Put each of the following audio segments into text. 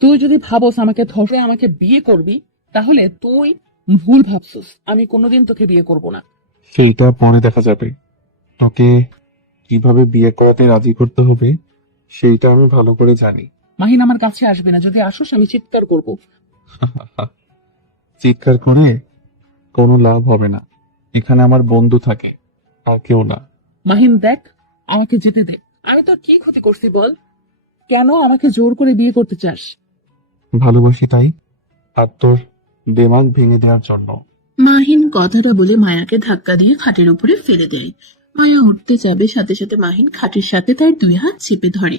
তুই যদি ভাবস আমাকে ধরে আমাকে বিয়ে করবি, তাহলে তুই ভুল ভাবছিস। আমি কোনোদিন তোকে বিয়ে করব না। সেইটা পরে দেখা যাবে। তোকে কিভাবে বিয়ে করাতে রাজি করতে হবে সেইটা আমি ভালো করে জানি। মাহিন আমার কাছে আসবে না, যদি আসোস আমি চিৎকার করব। চিৎকার করে কোনো লাভ হবে না। এখানে আমার বন্ধু থাকে, আর কেউ না। মাহিন দেখ, আমাকে যেতে দে। আমি তোর কি ক্ষতি করছি বল? কেন আমাকে জোর করে বিয়ে করতে চাস? ভালোবাসি তাই, আর তোর দেমাগ ভেঙে দেওয়ার জন্য। মাহিন কথাটা বলে মায়াকে ধাক্কা দিয়ে খাটের উপরে ফেলে দেয়। মায়া উঠতে যাবে, সাথে সাথে মাহিন খাটের সাথে তার দুই হাত চেপে ধরে,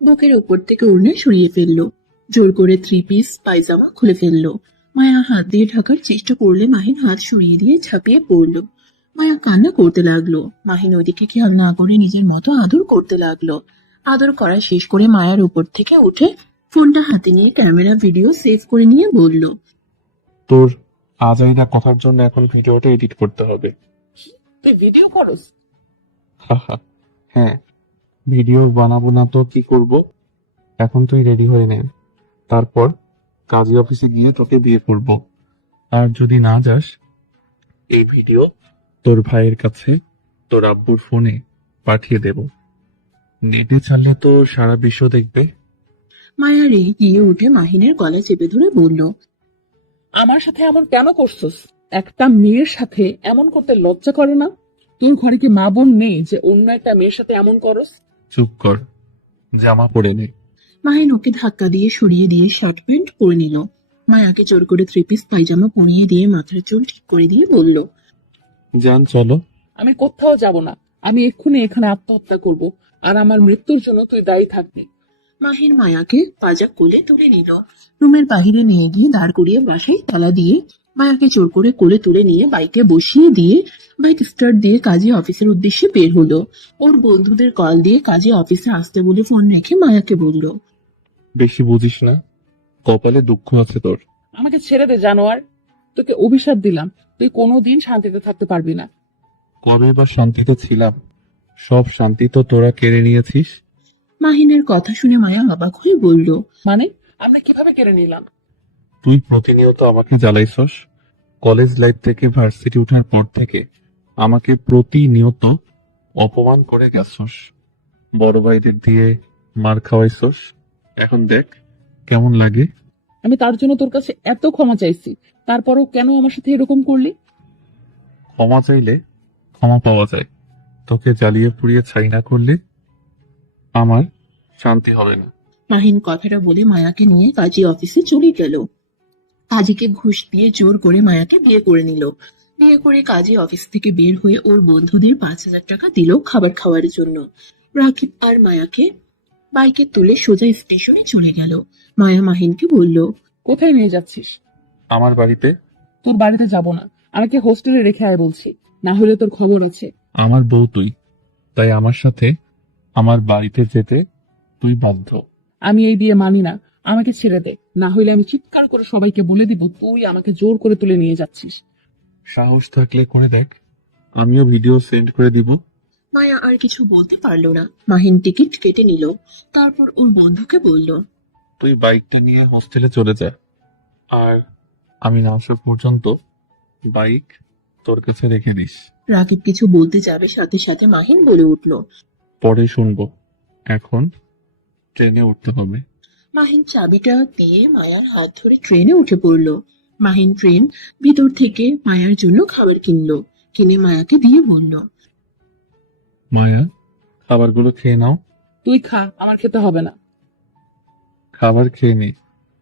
বুকের উপর থেকে ওড়না সরিয়ে ফেললো, জোর করে 3 পিস পায়জামা খুলে ফেললো। মায়া হাত দিয়ে ঢাকার চেষ্টা করলে মাহিন হাত সরিয়ে দিয়ে ঝাঁপিয়ে পড়লো। মায়া কান্না করতে লাগলো। মাহিন ওইদিকে খেয়াল না করে নিজের মতো আদর করতে লাগলো। আদর করা শেষ করে মায়ার উপর থেকে উঠে ফোনটা হাতে নিয়ে ক্যামেরা ভিডিও সেভ করে নিয়ে বলল, তোর আজাইরা কথার জন্য এখন ভিডিওটা এডিট করতে হবে। তুই ভিডিও করস? হাহা, হ্যাঁ, ভিডিও বানাবো না তো কি করব। এখন তুই রেডি হয়ে নে, তারপর কাজী অফিসে গিয়ে তোকে বিয়ে করব। আর যদি না যাস, এই ভিডিও তোর ভাইয়ের কাছে তোর আব্বুর ফোনে পাঠিয়ে দেব। নেটে ছাড়লে তো সারা বিশ্ব দেখবে। মায়া রেগে গিয়ে উঠে মাহিনের গলা চেপে ধরে বলল, আমার সাথে এমন কেন করছস? একটা মেয়ের সাথে এমন করতে লজ্জা করে না? তোর ঘরে কি মা বোন নেই যে অন্য একটা মেয়ের সাথে এমন করস? চুপ কর, জামা পরে নে। মাহিন ওকে ধাক্কা দিয়ে সরিয়ে দিয়ে শার্ট প্যান্ট পরে নিল। মায়াকে জোর করে 3 পিস পায়জামা পরিয়ে দিয়ে মাথার চুল ঠিক করে দিয়ে বলল, যান চলো। আমি কোথাও যাব না। আমি এক্ষুনি এখানে আত্মহত্যা করব, আর আমার মৃত্যুর জন্য তুই দায়ী থাকবি। মাহিন মায়াকে পাজা কোলে তুলে নিল। রুমের বাহিরে নিয়ে গিয়ে দাঁড় করিয়ে বাসায় তালা দিয়ে মায়াকে জোর করে কোলে তুলে নিয়ে বাইকে বসিয়ে দিয়ে বাইক স্টার্ট দিয়ে কাজী অফিসের উদ্দেশ্যে বের হলো। ওর বন্ধুদের কল দিয়ে কাজী অফিসে আসতে বলে ফোন রেখে মায়াকে বলল, বেশি বুঝিস না, কপালে দুঃখ আছে তোর। আমাকে ছেড়ে দে জানোয়ার। তোকে অভিশাপ দিলাম, তুই কোনোদিন শান্তিতে থাকতে পারবি না। কবে বা শান্তিতে ছিলাম? সব শান্তি তো তোরা কেড়ে নিয়েছিস। মাহিনের কথা শুনে মায়া অবাক হয়ে বলল, মানে আমরা কিভাবে কেড়ে নিলাম? তুই প্রতিনিয়ত আমাকে জ্বালাইছস। কলেজ লাইফ থেকে ভার্সিটি ওঠার পর থেকে আমাকে প্রতিনিয়ত অপমান করে গেছস। বড় ভাইদের দিয়ে মার খাওয়াইছস। এখন দেখ কেমন লাগে। আমি তার জন্য তোর কাছে এত ক্ষমা চাইছি, তারপরও কেন আমার সাথে এরকম করলি? ক্ষমা চাইলে ক্ষমা পাওয়া যায়। তোকে জ্বালিয়ে পুড়িয়ে ছাই না করলে আমার শান্তি হবে না। মাহিন কথাটা বলে মায়াকে নিয়ে কাজী অফিসে চলে গেল। কাজীকে ঘুষ দিয়ে জোর করে মায়াকে বিয়ে করে নিল। বিয়ে করে কাজী অফিস থেকে বের হয়ে ওর বন্ধুদের 5,000 টাকা দিল খাবার খাওয়ার জন্য। রাকিব আর মায়াকে বাইকে তুলে সোজা স্টেশনে চলে গেল। মায়া মাহিনকে বলল, কোথায় নিয়ে যাচ্ছিস? আমার বাড়িতে। তোর বাড়িতে যাব না, আমাকে হোস্টেলে রেখে আয় বলছি, না হলে তোর খবর আছে। আমার বউ তুই, তাই আমার সাথে আমার বাড়িতে যেতে তুই বাধ্য। আমি এই বিয়ে মানি না, আমাকে ছেড়ে দে, না হলে আমি চিৎকার করে সবাইকে বলে দিব তুই আমাকে জোর করে তুলে নিয়ে যাচ্ছিস। সাহস থাকলে করে দেখ, আমিও ভিডিও সেন্ড করে দিব। মায়া আর কিছু বলতে পারলো না। মাহিন টিকিট কেটে নিল। তারপর ওর বন্ধুকে বলল, তুই বাইকটা নিয়ে হোস্টেলে চলে যা, আর আমি না আসা পর্যন্ত বাইক তোর কাছে রেখে দিস। রাকিব কিছু বলতে যাবে, সাথে সাথে মাহিন বলে উঠল, পরে শুনবো, এখন ট্রেনে উঠতে হবে। মাহিন চাবিটা দিয়ে মায়ার হাত ধরে ট্রেনে উঠে পড়ল। মাহিন ট্রেন ভিতর থেকে মায়ার জন্য খাবার কিনলো, কিনে মায়াকে দিয়ে বলল, মায়া, খাবারগুলো খেয়ে নাও। তুই খা, আমার খেতে হবে না। খাবার খেয়ে নে,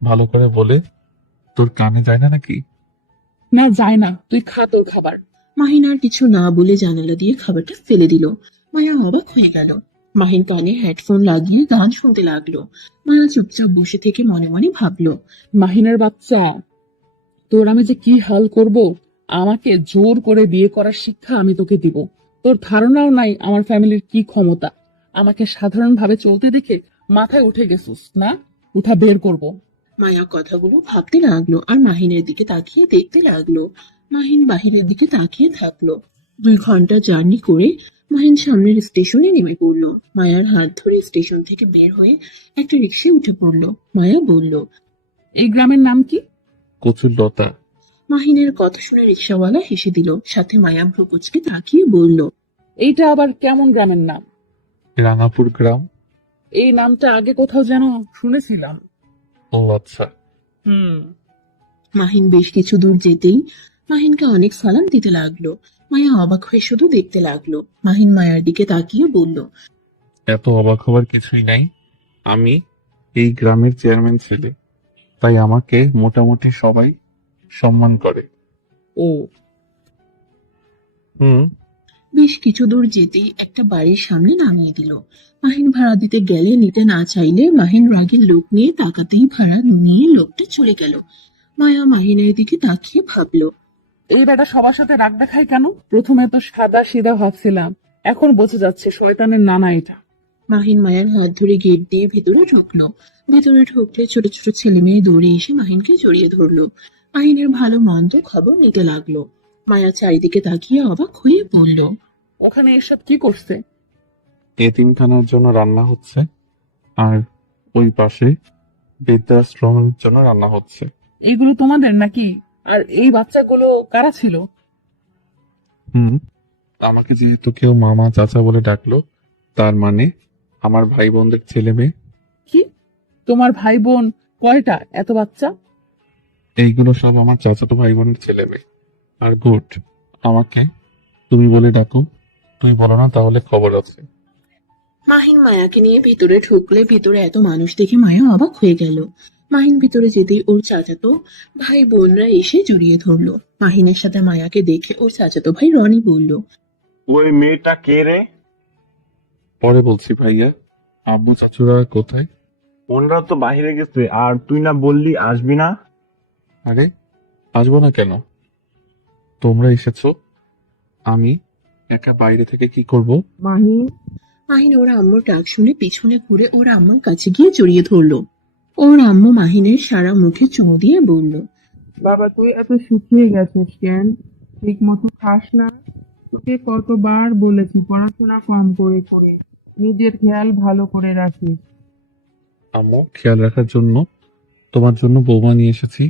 ভালো করে বলে। তোর কানে যায় না নাকি? না যায় না, তুই খা তোর খাবার। মাহিন আর কিছু না বলে জানালা দিয়ে খাবারটা ফেলে দিল। মায়া অবাক হয়ে গেল। মাহিন কানে হেডফোন লাগিয়ে গান শুনতে লাগলো। মায়া চুপচাপ বসে থেকে মনে মনে ভাবলো, মাহিনের বাচ্চা, তোর আমি যে কি হাল করব। আমাকে জোর করে বিয়ে করার শিক্ষা আমি তোকে দিব। তোর ধারণাও নাই আমার ফ্যামিলির কি ক্ষমতা। আমাকে সাধারণভাবে চলতে দেখে মাথায় উঠে গেছিস না? উঠা বের করব। মায়া কথাগুলো ভাবতে লাগলো আর মাহিনের দিকে তাকিয়ে দেখতে লাগলো। মাহিন বাহিরের দিকে তাকিয়ে থাকলো। 2 ঘন্টা জার্নি করে মাহিন সামনের স্টেশনে নেমে পড়ল। মায়ার হাত ধরে স্টেশন থেকে বের হয়ে একটা রিক্সায় উঠে পড়ল। মায়া বলল, এই গ্রামের নাম কি? কচুর লতা। মাহিনের কথা শুনে রিক্সাওয়ালা হেসে দিল। সাথে মায়া ভ্রু কুঁচকে তাকিয়ে বলল, এইটা আবার কেমন গ্রামের নাম? রাঙাপুর গ্রাম। এই নামটা আগে কোথাও যেন শুনেছিলাম। ও আচ্ছা। হুম। মাহিন বেশ কিছু দূর যেতেই মাহিনকে অনেক সালাম দিতে লাগলো। মায়া অবাক হয়ে শুধু দেখতে লাগলো। মাহিন মায়ার দিকে তাকিয়ে বলল, এত অবাক হওয়ার কিছুই নাই। আমি এই গ্রামের চেয়ারম্যান ছেলে, তাই আমাকে মোটামুটি সবাই সম্মান করে। ও, হুম। বেশ কিছু দূর যেতেই একটা বাড়ির সামনে নামিয়ে দিল। মাহিন ভাড়া দিতে গেলে নিতে না চাইলে মাহিন রাগের লোক নিয়ে তাকাতেই ভাড়া নিয়ে লোকটা চলে গেল। মায়া মাহিনের দিকে তাকিয়ে ভাবলো, এই বেটা সবার সাথে রাগ দেখায় কেন? প্রথমে তো সাদা সিধা ভাবছিলাম, এখন বোঝা যাচ্ছে শয়তানের নানা এটা। মাহিন মায়ের হাত ধরে গেট দিয়ে ভেতরে ঢুকলো। ভেতরে ঢুকলে ছোট ছোট ছেলে মেয়ে দৌড়ে এসে মাহিনকে জড়িয়ে ধরলো। মাহিনের ভালো মন্দ খবর নিতে লাগলো। মায়া চারিদিকে তাকিয়ে অবাক হয়ে বলল, ওখানে এসব কি করছে? এতিমখানার জন্য রান্না হচ্ছে, আর ওই পাশে বৃদ্ধাশ্রমের জন্য রান্না হচ্ছে। এইগুলো তোমাদের নাকি? আর এই বাচ্চাগুলো কারা ছিল? হুম। আমাকে যেহেতু কেউ মামা চাচা বলে ডাকলো, তার মানে আমার ভাই বোনদের ছেলে মেয়ে। কি? তোমার ভাই বোন কয়টা? এত বাচ্চা? এইগুলো সব আমার চাচাতো ভাই বোনের ছেলে মেয়ে। আর গুড, আমাকে তুমি বলে ডাকো। তুই বলো না তাহলে খবর আছে। মাহিন মায়াকে নিয়ে ভেতরে ঢুকলে ভেতরে এত মানুষ দেখে মায়া অবাক হয়ে গেল। মাহিন ভেতরে যেতেই ওর চাচাতো ভাই বোনরা এসে জড়িয়ে ধরলো। মাহিনের সাথে মায়াকে দেখে ওর চাচাতো ভাই রনি বলল, ওই মেয়েটা কে রে? পরে বলছি ভাইয়া। আব্বু চাচুরা কোথায়? ওনরা তো বাইরে গেছে, আর তুই না বললি আসবি না? আরে আসবো না কেন? তোমরা এসেছো, আমি একা বাইরে থেকে কি করব? মাহিন ওর আম্মুর ডাক শুনে পিছনে ঘুরে ওর আম্মুর কাছে গিয়ে জড়িয়ে ধরলো। ওর আম্মু মাহিনের সারা মুখে চুমু দিয়ে বলল, বাবা তুই এত শুকিয়ে গেছিস কেন? ঠিক মতো খাস না? তোকে কতবার বলেছি পড়াশোনা কম করে করে নিজের খেয়াল ভালো করে রাখিস। আম্মু, খেয়াল রাখার জন্য তোমার জন্য বৌমা নিয়ে এসেছি।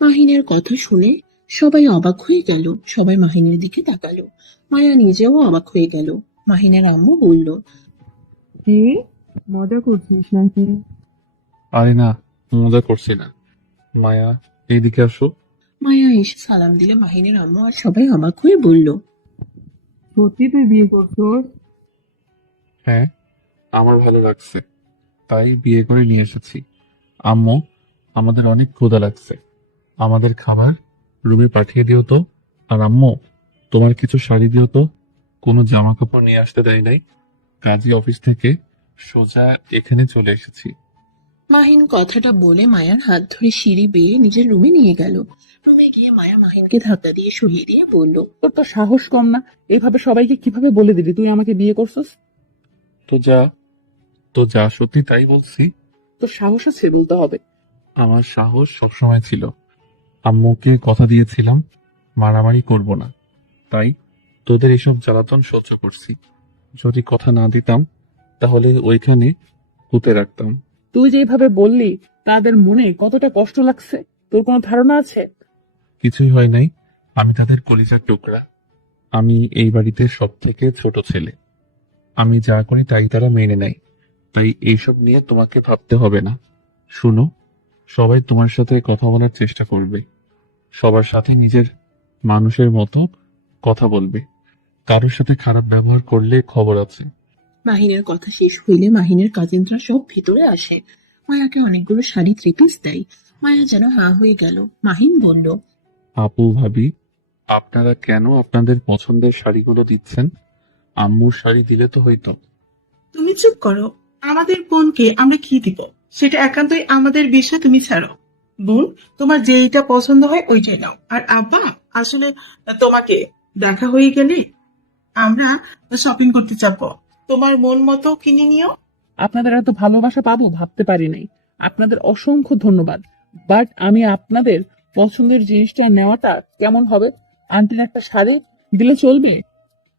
মাহিনের কথা শুনে সবাই অবাক হয়ে গেল। সবাই মাহিনের দিকে তাকালো। মায়া নিজেও অবাক হয়ে গেল। মাহিনের আম্মু বলল, কি মজা করছিস নাকি? আরে না, মজা করছি না। মায়া, এইদিকে আসো। মায়া এসে সালাম দিলে মাহিনের আম্মু আর সবাই অবাক হয়ে বলল, সত্যি তুই বিয়ে করছোস? হ্যাঁ, আমার ভালো লাগছে, তাই বিয়ে করে নিয়ে এসেছি। আম্মু, আমাদের অনেক ক্ষুধা লাগছে, আমাদের খাবার রুমে পাঠিয়ে দিও তো। আর আম্মু, তোমার কিছু শাড়ি দিও তো। কোনো জামা কাপড় নিয়ে আসতে দেয় নাই, কাজী অফিস থেকে সোজা এখানে চলে এসেছি। মাহিন কথাটা বলে মায়ার হাত ধরে সিঁড়ি বেয়ে নিজের রুমে নিয়ে গেল। রুমে গিয়ে মায়া মাহিনকে ধাক্কা দিয়ে সরিয়ে দিয়ে বলল, তোর তো সাহস কম না? এইভাবে সবাইকে কিভাবে বলে দিবি তুই আমাকে বিয়ে করছিস? তো যা, সত্যি তাই বলছি। তোর সাহস আছে বলতে হবে। আমার সাহস সবসময় ছিল। আম্মুকে কথা দিয়েছিলাম মারামারি করব না, তাই তোদের এসব জ্বালাতন সহ্য করছি। যদি কথা না দিতাম তাহলে ওইখানে পুঁতে রাখতাম। তুই যেভাবে বললি তাদের মনে কতটা কষ্ট লাগছে তোর কোনো ধারণা আছে? কিছুই হয় নাই, আমি তাদের কলিজার টুকরা। আমি এই বাড়িতে সব থেকে ছোট ছেলে। আমি যা করি তাই তারা মেনে নেয়, তাই এইসব নিয়ে তোমাকে ভাবতে হবে না। শুনো, সবাই তোমার সাথে কথা বলার চেষ্টা করবে, সবার সাথে নিজের মানুষের মতো কথা বলবে। কারোর সাথে খারাপ ব্যবহার করলে খবর আছে। মাহিনের কথা শেষ হইলে মাহিনের কাজিনরা সব ভেতরে আসে। মায়াকে অনেকগুলো শাড়ি 3 পিস দেয়। মায়া যেন হা হয়ে গেল। মাহিন বলল, আপু ভাবি, আপনারা কেন আপনাদের পছন্দের শাড়িগুলো দিচ্ছেন? আম্মুর শাড়ি দিলে তো হইতো। তুমি চুপ করো। আমাদের বোনকে আমরা কি দিব সেটা একান্তই আমাদের বিষয়, তুমি ছাড়ো। বোন, তোমার যেইটা পছন্দ হয় ওইটাই নাও। আর আব্বা, আসলে তোমাকে দেখা হয়ে গেলে আমরা শপিং করতে যাবো, তোমার মন মতো কিনে নিও। আপনাদের এত ভালোবাসা পাবো ভাবতে পারি নাই। আপনাদের অসংখ্য ধন্যবাদ। বাট আমি আপনাদের পছন্দের জিনিসটা নেওয়াটা কেমন হবে? আন্টির একটা শাড়ি দিলে চলবে?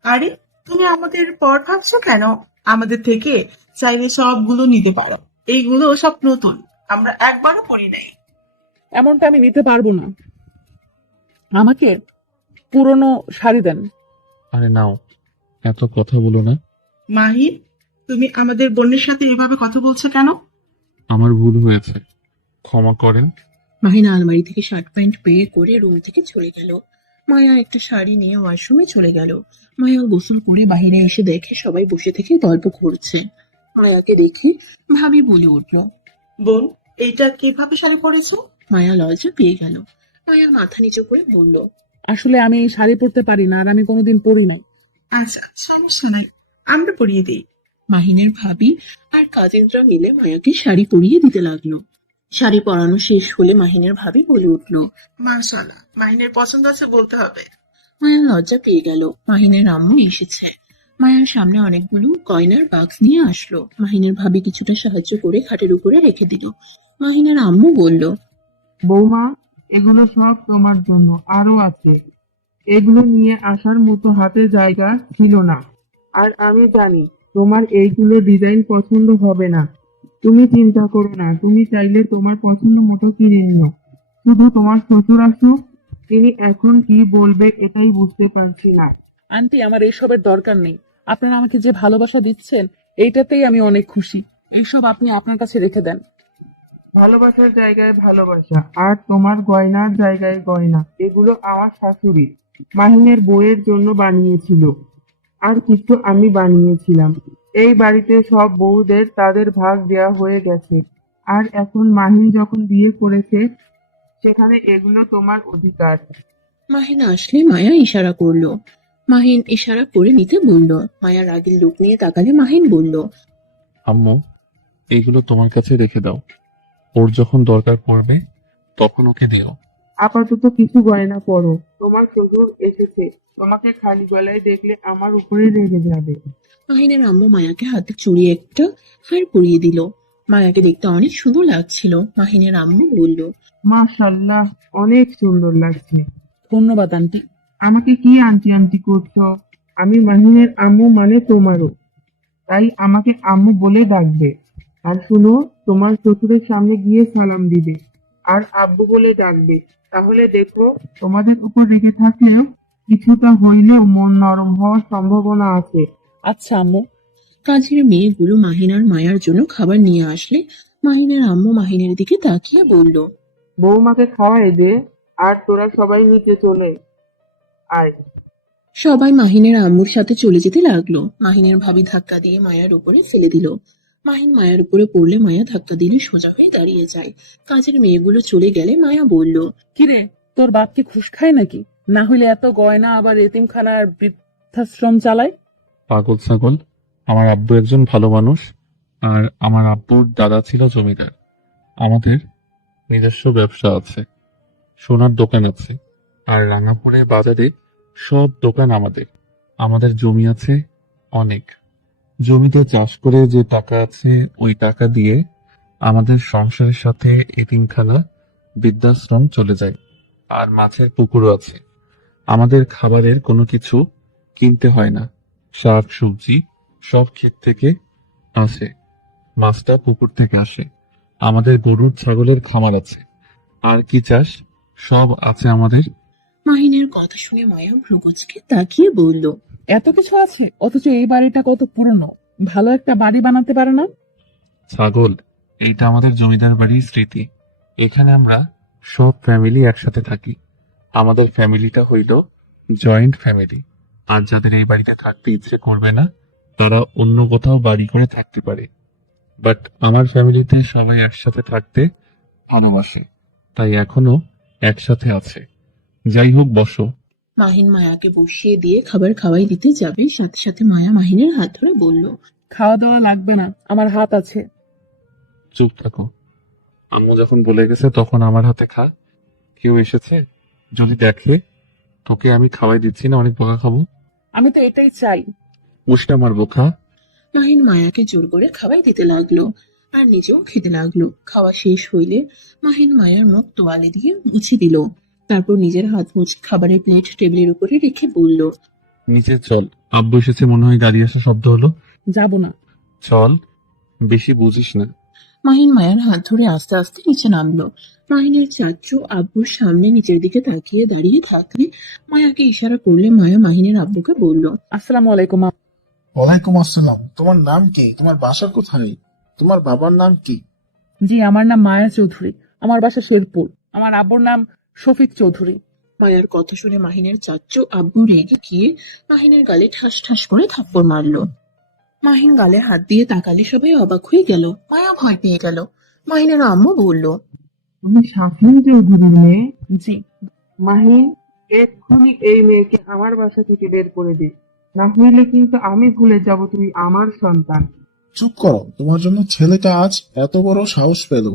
আরে তুমি আমাদের পর ভাবছো কেন? আমাদের থেকে চাইলে সবগুলো নিতে পারো। এইগুলো সব নতুন, আমরা একবারও পরি নাই। এমনটা আমি নিতে পারবো না। আমাকে পুরনো শাড়ি দেন। আরে নাও, এত কথা বলো না। মাহিন, তুমি আমাদের বোনের সাথে এভাবে কথা বলছো কেন? আমার ভুল হয়েছে, ক্ষমা করেন। মাহিন আলমারি থেকে শার্ট প্যান্ট বের করে রুম থেকে চলে গেল। মায়া একটা শাড়ি নিয়ে ওয়াশরুমে চলে গেল। মায়া গোসল করে বাইরে এসে দেখে সবাই বসে থেকে গল্প করছে। মায়াকে দেখে ভাবি বলে উঠল। বোন, এইটা কিভাবে শাড়ি পরেছো? মায়া লজ্জা পেয়ে গেল। মায়া মাথা নিচু করে বলল, আসলে আমি এই শাড়ি পরতে পারি না, আর আমি কোনোদিন পরি নাই। আচ্ছা, সমস্যা নাই, আমরা পরিয়ে দিই। মাহিনের ভাবি আর কাজিনরা মিলে মায়াকে শাড়ি পরিয়ে দিতে লাগলো। শাড়ি পরানো শেষ হলে মাহিনের ভাবি বলে উঠল। মাশাআল্লাহ, মাহিনের পছন্দ আছে বলতে হবে। মায়া লজ্জা পেয়ে গেল। মাহিনের আম্মু এসেছে। মায়ার সামনে অনেকগুলো গয়নার বাক্স নিয়ে আসলো। মাহিনের ভাবি কিছুটা সাহায্য করে খাটের উপরে রেখে দিল। মাহিনের আম্মু বলল, বৌমা, এগুলো সব তোমার জন্য আরো আছে। এগুলো নিয়ে আসার মতো হাতে জায়গা ছিল না। আর আমি জানি তোমার এইগুলো ডিজাইন পছন্দ হবে না। তুমি চিন্তা করো না, তুমি চাইলে তোমার পছন্দ মতো কিনে নিও। শুধু তোমার শ্বশুর আসুক, তিনি এখন কি বলবে এটাই বুঝতে পারছি না। আন্টি, আমার এইসবের দরকার নেই। আপনারা আমাকে যে ভালোবাসা দিচ্ছেন, এইটাতেই আমি অনেক খুশি। এইসব আপনি আপনার কাছে রেখে দেন। ভালোবাসার জায়গায় ভালোবাসা, আর তোমার গয়নার জায়গায় গয়না। এগুলো আমার শাশুড়ি মাহিনের বউয়ের জন্য বানিয়েছিল, আর কিছু আমি বানিয়েছিলাম। এই বাড়িতে সব বউদের তাদের ভাগ দেওয়া হয়ে গেছে, আর এখন মাহিন যখন বিয়ে করেছে, সেখানে এগুলো তোমার অধিকার। মাহিন আসলে মায়া ইশারা করলো। মাহিন ইশারা করে নিতে বলল। মায়া রাগের লোক নিয়ে তাকালে মাহিন বলল, আম্মু, এইগুলো তোমার কাছে রেখে দাও। ওর যখন দরকার পড়বে তখন ওকে দিও। আপাতত কিছু গয়না পরো, তোমার শ্বশুর এসেছে, তোমাকে খালি গলায় দেখলে আমার উপরে রেগে যাবে। মাহিনের আম্মু মায়াকে হাতে চুড়ি একটা হার পরিয়ে দিল। মায়াকে দেখতে অনেক সুন্দর লাগছিল। মাহিনের আম্মু বলল, মাশাল্লাহ, অনেক সুন্দর লাগছে। ধন্যবাদ আন্টি। আমাকে কি আন্টি আন্টি করছো? আমি মাহিনের আম্মু, মানে তোমারও, তাই আমাকে আম্মু বলে ডাকবে। আর শুনো, তোমার শ্বশুরের সামনে গিয়ে সালাম দিবে, আর আব্বু বলে ডাকবে। তাহলে দেখো, তোমাদের উপর রেগে থাকলেও কিছুটা হইলেও মন নরম হওয়ার সম্ভাবনা আছে। আচ্ছা আম্মু। কাজের মেয়েগুলো মাহিন আর মায়ার জন্য খাবার নিয়ে আসলে মাহিনের আম্মু মাহিনের দিকে তাকিয়ে বলল, বৌমাকে খাওয়াই দে, আর তোরা সবাই নিচে চলে আয়। সবাই মাহিনের আম্মুর সাথে চলে যেতে লাগলো। মাহিনের ভাবি ধাক্কা দিয়ে মায়ার উপরে ফেলে দিল। মাহিন মায়ার উপরে পড়লে মায়া ধাক্কা দিলে সোজা হয়ে দাঁড়িয়ে যায়। কাজের মেয়েগুলো চলে গেলে মায়া বলল, কিরে, তোর বাপ কি ঘুষ খায় নাকি? না হইলে এত গয়না আবার এতিমখানার বৃদ্ধাশ্রম চালায়? পাগল ছাগল, আমার আব্বু একজন ভালো মানুষ, আর আমার আব্বুর দাদা ছিল জমিদার। আমাদের নিজস্ব ব্যবসা আছে, সোনার দোকান আছে, আর রাঙাপুরে বাজারে সব দোকান আমাদের। আমাদের জমি আছে অনেক। জমিতে চাষ করে যে টাকা আছে, ওই টাকা দিয়ে আমাদের সংসারের সাথে এতিমখানা, বৃদ্ধাশ্রম চলে যায়। আর মাছের পুকুরও আছে। আমাদের খাবারের কোনো কিছু কিনতে হয় না। শাক সবজি সব ক্ষেত থেকে আসে, মাছটা পুকুর থেকে আসে। আমাদের গরুর ছাগলের খামার আছে, আর কি চাস সব আছে আমাদের। মাহিনের কথা শুনে মায়া ভ্রুকুচকে তাকিয়ে বলল, এত কিছু আছে, অথচ এই বাড়িটা কত পুরনো। ভালো একটা বাড়ি বানাতে পারে না? ছাগল, এইটা আমাদের জমিদার বাড়ির স্মৃতি। এখানে আমরা সব ফ্যামিলি একসাথে থাকি। আমাদের ফ্যামিলিটা হইল জয়েন্ট ফ্যামিলি। আর যাদের এই বাড়িতে থাকতে ইচ্ছে করবে না, তারা অন্য কোথাও বাড়ি করে থাকতে পারে। বাট আমার ফ্যামিলিতে সবাই একসাথে থাকতে ভালোবাসে, তাই এখনো একসাথে আছে। যাই হোক, বসো। মাহিন মায়াকে বসিয়ে দিয়ে খাবার খাওয়াই দিতে যাবে, সাথে সাথে মায়া মাহিনের হাত ধরে বলল, খাওয়া দাওয়া লাগবে না, আমার হাত আছে। চুপ থাকো। আম্মু যখন বলে গেছে তখন আমার হাতে খা। কেউ এসেছে যদি দেখে তোকে আমি খাওয়াই দিচ্ছি না, অনেক বকা খাবো। আমি তো এটাই চাই। উষ্টা মারবো, খা। মাহিন মায়াকে জোর করে খাওয়াই দিতে লাগলো আর নিজেও খেতে লাগলো। খাওয়া শেষ হইলে মাহিন মায়ার মুখ তোয়ালে দিয়ে মুছে দিল। তারপর নিজের হাত মুছে খাবারের প্লেট টেবিলের উপরে রেখে বলল, নিচে চল, আব্বু এসেছে, মনে হয় গাড়ি আসার শব্দ হলো। যাব না। চল, বেশি বুঝিস না। মাহিন মায়ার হাত ধরে আস্তে আস্তে নিচে নামলো। মাহিনের চাচু আব্বুর সামনে নিচের দিকে তাকিয়ে দাঁড়িয়ে থাকলে মায়াকে ইশারা করলে মায়া মাহিনের আব্বুকে বলল, আসসালামু আলাইকুম। ওয়ালাইকুম আসসালাম। তোমার নাম কি? তোমার বাসা কোথায়? তোমার বাবার নাম কি? জি, আমার নাম মায়া চৌধুরী। আমার বাসা শেরপুর। আমার আব্বুর নাম শফিক চৌধুরী। মায়ার কথা শুনে মাহিনের চাচু আব্বু রেগে গিয়ে মাহিনের গালে ঠাস ঠাস করে থাপ্পড় মারলো। মাহিন গালে হাত দিয়ে তাকালে সবাই অবাক হয়ে গেল। মায়া ভয় পেয়ে গেল। মাহিনের আম্মু বলল, তুমি শাফিন চৌধুরীর মেয়ে? জি। মাহিন, এক্ষুনি এই মেয়েকে আমার বাসা থেকে বের করে দে, না হইলে কিন্তু আমি ভুলে যাব তুমি আমার সন্তান। চুপ করো। তোমার জন্য ছেলেটা আজ এত বড় সাহস পেল,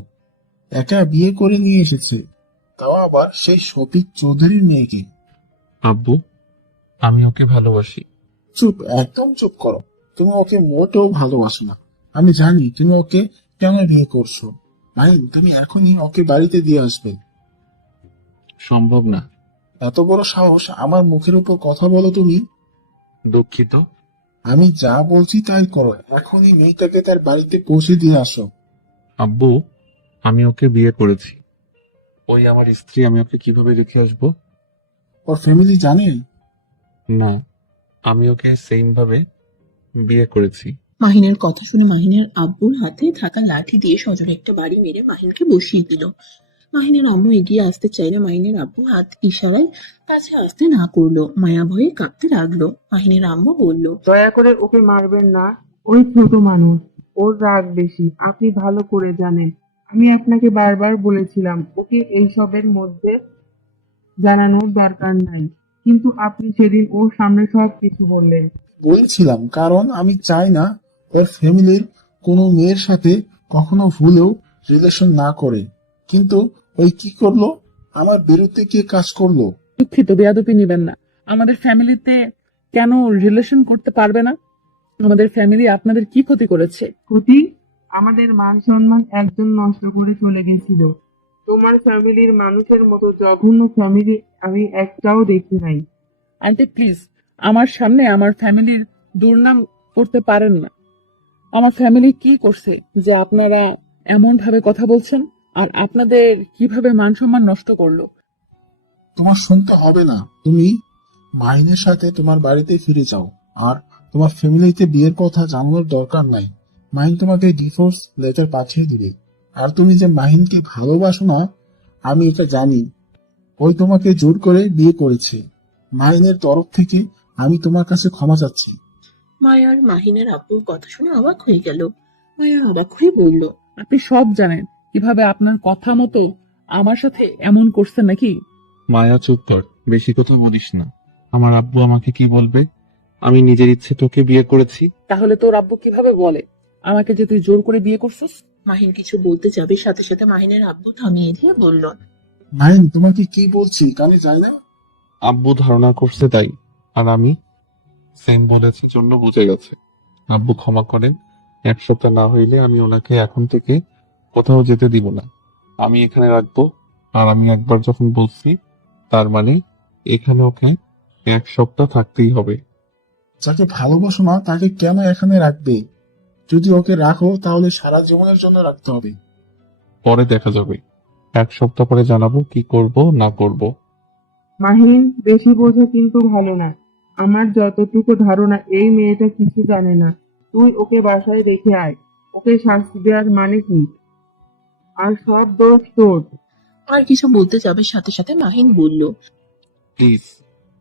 একা বিয়ে করে নিয়ে এসেছে, তাও আবার সেই শফিক চৌধুরীর মেয়েকে। আব্বু, আমি ওকে ভালোবাসি। চুপ, একদম চুপ করো। তুমি ওকে মোটেও ভালোবাসো না। আমি জানি তুমি ওকে কেন বিয়ে করছো। মাহিন, তুমি এখনই ওকে বাড়িতে দিয়ে আসবে। সম্ভব না। এত বড় সাহস আমার মুখের উপর কথা বলো তুমি? দুঃখিত। আমি যা বলছি তাই করো। এখনই মেয়েটাকে তার বাড়িতে পৌঁছে দিয়ে আসো। আব্বু, আমি ওকে বিয়ে করেছি। ওই আমার স্ত্রী। আমি ওকে কিভাবে রেখে আসবো? ওর ফ্যামিলি জানে? না, আমি ওকে সেম ভাবে বিয়ে করেছি। মাহিনের কথা শুনে মাহিনের আব্বুর হাতে থাকা লাঠি দিয়ে সজোরে একটা বাড়ি মেরে মাহিনকে বসিয়ে দিল। মাহিনের আম্মু এগিয়ে আসতে চাইলে মাহিনের আব্বু হাত ইশারায় কাছে আসতে না করলো। মায়া ভয়ে কাঁপতে লাগলো। মাহিনের আম্মু বলল, দয়া করে ওকে মারবেন না, ওই ছোট মানুষ, ওর রাগ বেশি, আপনি ভালো করে জানেন। আমি আপনাকে বারবার বলেছিলাম ওকে এইসবের মধ্যে জানানোর দরকার নাই, কিন্তু আপনি সেদিন ওর সামনে সব কিছু বললেন। বলেছিলাম কারণ আমি চাই না ওর ফ্যামিলির কোনো মেয়ের সাথে কখনো ভুলেও রিলেশন না করে। কিন্তু ওই কি করলো? আমার বিরুদ্ধে কে কাজ করলো? দুঃখিত, বেয়াদবি নেবেন না। আমাদের ফ্যামিলিতে কেন রিলেশন করতে পারবে না? আমাদের ফ্যামিলি আপনাদের কি ক্ষতি করেছে? ক্ষতি? আমাদের মান সম্মান একজন নষ্ট করে চলে গেছিল। তোমার ফ্যামিলির মানুষের মতো জঘন্য ফ্যামিলি আমি একটাও দেখি নাই। আন্টি প্লিজ, আমার সামনে আমার ফ্যামিলির দুর্নাম করতে পারেন না। আমার ফ্যামিলি কি করছে যে আপনারা এমন ভাবে কথা বলছেন? আর আপনাদের কিভাবে মান সম্মান নষ্ট করলো? তোমার শুনতে হবে না। তুমি মাহিনের সাথে তোমার বাড়িতে ফিরে যাও, আর তোমার ফ্যামিলিতে বিয়ের কথা জানানোর দরকার নাই। মাহিন তোমাকে ডিভোর্স লেটার পাঠিয়ে দিবে। আর তুমি যে মাহিনকে ভালোবাসো না, আমি এটা জানি। ওই তোমাকে জোর করে বিয়ে করেছে। মাহিনের তরফ থেকে আমি তোমার কাছে ক্ষমা চাচ্ছি। মায়ার মাহিনের আব্বুর কথা শুনে অবাক হয়ে গেল। মায়া অবাক হয়ে বলল, আপনি সব জানেন, কিভাবে আপনার কথা মতো আমার সাথে এমন করছেন নাকি? মায়া, চুপ কর, বেশি কথা বলিস না। আমার আব্বু আমাকে কি বলবে? আমি নিজের ইচ্ছে তোকে বিয়ে করেছি। তাহলে তোর আব্বু কিভাবে বলে আমাকে যে তুই জোর করে বিয়ে করছিস? মাহিন কিছু বলতে যাবে, সাথে সাথে মাহিনের আব্বু থামিয়ে দিয়ে বলল, মাহিন, তোমাকে কি বলছি কানে যায় না? আব্বু ধারণা করছে তাই, আর আমি সেম বলেছে জন্য বুঝে গেছে। আব্বু ক্ষমা করেন। এক সপ্তাহ না হইলে আমি ওনাকে এখন থেকে কোথাও যেতে দিব না। আমি এখানে রাখবো। আর আমি একবার যখন বলছি, তার মানে এখানে ওকে এক সপ্তাহ থাকতেই হবে। যাকে ভালোবাসো না তাকে কেন এখানে রাখবে? যদি ওকে রাখো তাহলে সারা জীবনের জন্য রাখতে হবে। পরে দেখা যাবে। এক সপ্তাহ পরে জানাবো কি করব না করব। মাহিন, বেশি বোঝা কিন্তু ভালো না। আমার যতটুকু ধারণা এই মেয়েটা কিছু জানে না। তুই ওকে বাসায় রেখে আয়। ওকে শাস্তি দেওয়ার মানে কি? আর সব দোষ তোর। আর কিছু বলতে যাবে, সাথে সাথে মাহিন বলল, প্লিজ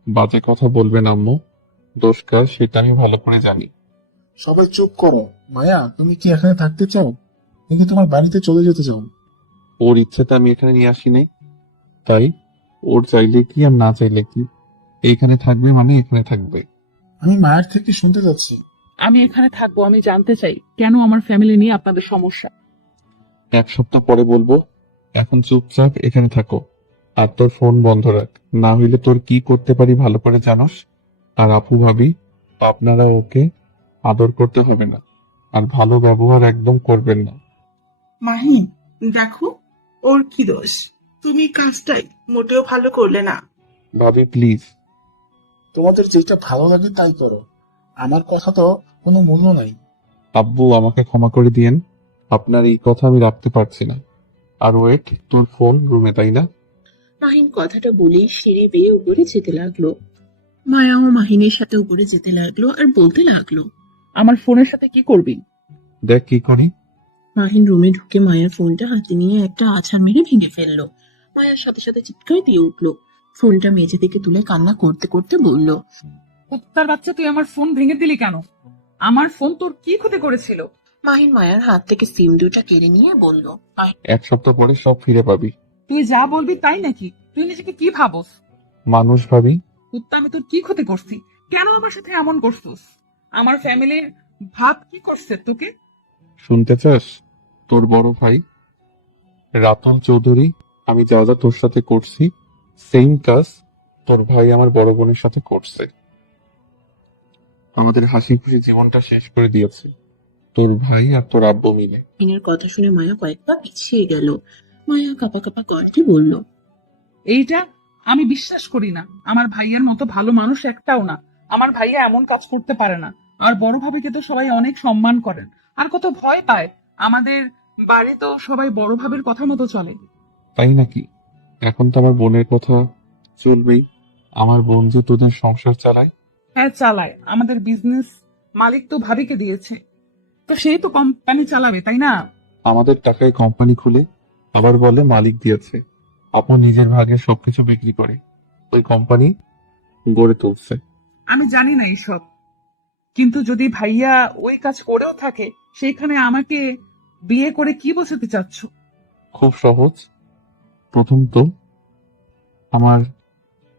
বাজে কথা বলবেন আম্মু। দোষ কার সেটা আমি ভালো করে জানি। সবাই চুপ করো। মায়া, তুমি কি এখানে থাকতে চাও নাকি তোমার বাড়িতে চলে যেতে চাও? ওর ইচ্ছেতে আমি এখানে নিয়ে আসিনি, তাই ওর চাইলে কি আর না চাইলে কি, এখানে থাকবে মানে এখানে থাকবে। আমি মায়ের থেকে শুনতে যাচ্ছি। আমি এখানে থাকবো। আমি জানতে চাই কেন আমার ফ্যামিলি নিয়ে আপনাদের সমস্যা। এক সপ্তাহ পরে বলবো। এখন চুপচাপ এখানে থাকো। আর তোর ফোন বন্ধ রাখ, না হইলে তোর কি করতে পারি ভালো করে জানোস। আর আপু ভাবি, আপনারা ওকে আদর করতে হবে না, আর ভালো ব্যবহার একদম করবেন না। মাহিন, দেখো ওর কি দোষ? তুমি কাজটাই মোটেও ভালো করলে না। ভাবি প্লিজ। তোমাদের যেটা ভালো লাগে তাই করো। আমার কথা তো কোনো মূল্য নাই। আব্বু আমাকে ক্ষমা করে দিয়েন, আপনার এই কথা আমি রাখতে পারছি না। আর ওয়েট, তোর ফোন রুমে, তাই না? মাহিন কথাটা বলেই সিঁড়ি বেয়ে উপরে যেতে লাগলো। মায়াও মাহিনের সাথে উপরে যেতে লাগলো আর বলতে লাগলো। আমার ফোনের সাথে কি করবি? দেখ কি করি। মাহিন রুমে ঢুকে মায়ের ফোনটা হাতে নিয়ে একটা আছাড় মেরে ভেঙে ফেললো। মায়ার সাথে সাথে চিৎকার দিয়ে উঠলো। ফোনটা মেঝে থেকে তুলে কান্না করতে করতে বলল। কুত্তার বাচ্চা, তুই আমার ফোন ভেঙে দিলি কেন? আমার ফোন তোর কি ক্ষতি করেছিল? মাহিন মায়ার হাত থেকে সিম দুটা কেড়ে নিয়ে বলল। 1 সপ্তাহ পরে সব ফিরে পাবি। তুই যা বলবি তাই নাকি? তুই নিজেকে কি ভাবস? মানুষ ভাবি। কুত্তা, আমি তোর কি ক্ষতি করছি? কেন আমার সাথে এমন করছিস? আমার ফ্যামিলির ভাব কি করছে তোকে? শুনতে চাস? তোর বড় ভাই রাতন চৌধুরী, আমি যা যা তোর সাথে করছি সেম কাজ তোর ভাই আমার বড় বোনের সাথে করছে। আমাদের হাসি খুশি জীবনটা শেষ করে দিয়েছে তোর ভাই আর তোর আব্বু মিলে। মাহিনের কথা শুনে মায়া কয়েক পা পিছিয়ে গেল। মায়া কাঁপা কাঁপা কণ্ঠে বলল। এইটা আমি বিশ্বাস করি না। আমার ভাইয়ের মতো ভালো মানুষ একটাও না। আমার ভাইয়া এমন কাজ করতে পারে না। আর বড় ভাবিকে তো সবাই অনেক সম্মান করেন, আর কত ভয় পায়। আমাদের বাড়ি তো সবাই বড় ভাবির কথা মতো চলে। তাই নাকি? এখন তো আমার বোনের কথা চলবেই। আমার বোন যে তোদের সংসার চালায়। হ্যাঁ, চালায়। আমাদের বিজনেস মালিক তো ভাবিকে দিয়েছে, তো সেই তো কোম্পানি চালাবে, তাই না? আমাদের টাকায় কোম্পানি খুলে আবার বলে মালিক দিয়েছে। আপু নিজের ভাগে সবকিছু বিক্রি করে ওই কোম্পানি গড়ে তুলছে। আমি জানি না এইসব, কিন্তু যদি ভাইয়া ওই কাজ করেও থাকে, সেইখানে আমাকে বিয়ে করে কি বোঝাতে চাচ্ছ? খুব সহজ। প্রথম তো আমার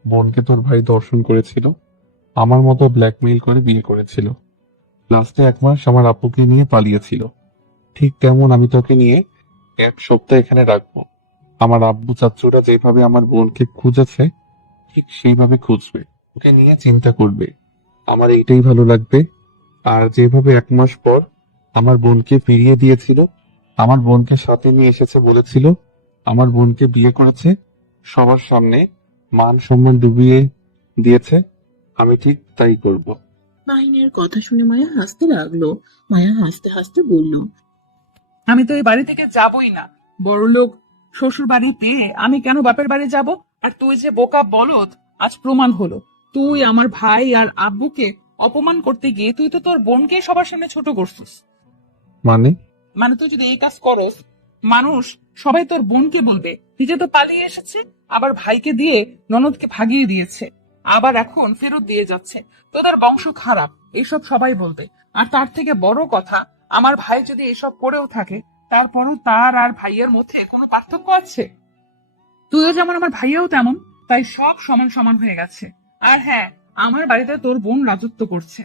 বোনকে তোর ভাই দর্শন করেছিল, আমার মতো ব্ল্যাকমেইল করে বিয়ে করেছিল। লাস্টে 1 মাস আমার আপুকে নিয়ে পালিয়েছিল। ঠিক তেমন আমি তোকে নিয়ে 1 সপ্তাহ এখানে রাখবো। আমার আব্বু চাচ্চুরা যেভাবে আমার বোনকে খুঁজেছে ঠিক সেইভাবে খুঁজবে, ওকে নিয়ে চিন্তা করবে। আমার এইটাই ভালো লাগবে। আর যেভাবে 1 মাস পর আমার বোনকে ফিরিয়ে দিয়েছিল, আমার বোনকে সাথে নিয়ে এসেছে, বলেছিল আমার বোনকে বিয়ে করেছে, সবার সামনে মান সম্মান ডুবিয়ে দিয়েছে, আমি ঠিক তাই করব। মাহিনের কথা শুনে মায়া হাসতে লাগলো। মায়া হাসতে হাসতে বলল। আমি তো এই বাড়ি থেকে যাবই না। বড়লোক শ্বশুর বাড়ি পেয়ে আমি কেন বাপের বাড়ি যাব? আর তুই যে বোকা বলদ, আজ প্রমাণ হলো। তুই আমার ভাই আর আব্বুকে অপমান করতে গিয়ে তুই তো তোর বোনকে সবার সামনে ছোট করছিস। মানে? মানে তুই যদি এই কাজ করস, মানুষ সবাই তোর বোনকে বলবে নিজে তো পালিয়ে এসেছে, আবার ভাইকে দিয়ে ননদকে ভাগিয়ে দিয়েছে, আবার এখন ফেরত দিয়ে যাচ্ছে। তোদের বংশ খারাপ, এইসব সবাই বলবে। আর তার থেকে বড় কথা, আমার ভাই যদি এসব করেও থাকে, তারপরও তার আর ভাইয়ের মধ্যে কোনো পার্থক্য আছে? তুইও যেমন আমার ভাইয়াও তেমন, তাই সব সমান সমান হয়ে গেছে। আর হ্যাঁ, আমার বাড়িতে তোর বোন রাজত্ব করছে,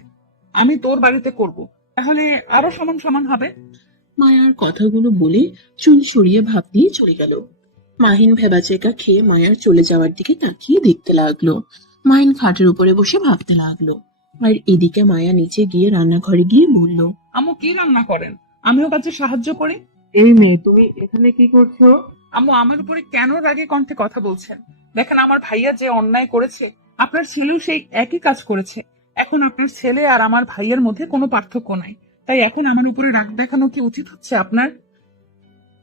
আমি তোর বাড়িতে করব, তাহলে আরো সমান সমান হবে। মায়ার কথাগুলো বলে চুল সরিয়ে ভাব দিয়ে চলে গেল। মাহিন ভেবাচেকা খেয়ে মায়ার চলে যাওয়ার দিকে তাকিয়ে দেখতে লাগলো। মাহিন খাটের উপরে বসে ভাবতে লাগলো। আর এদিকে মায়া নিচে গিয়ে রান্নাঘরে গিয়ে বলল। আম্মু কি রান্না করেন? আমিও কাজে সাহায্য করি। এই মেয়ে, তুমি এখানে কি করছো? আম্মু আমার উপরে কেন রাগে কণ্ঠে কথা বলছেন? দেখেন, আমার ভাইয়া যে অন্যায় করেছে, আপনার ছেলেও সেই একই কাজ করেছে। এখন আপনার ছেলে আর আমার ভাইয়ের মধ্যে কোনো পার্থক্য নাই, তাই এখন আমার উপরে রাগ দেখানো কি উচিত হচ্ছে আপনার?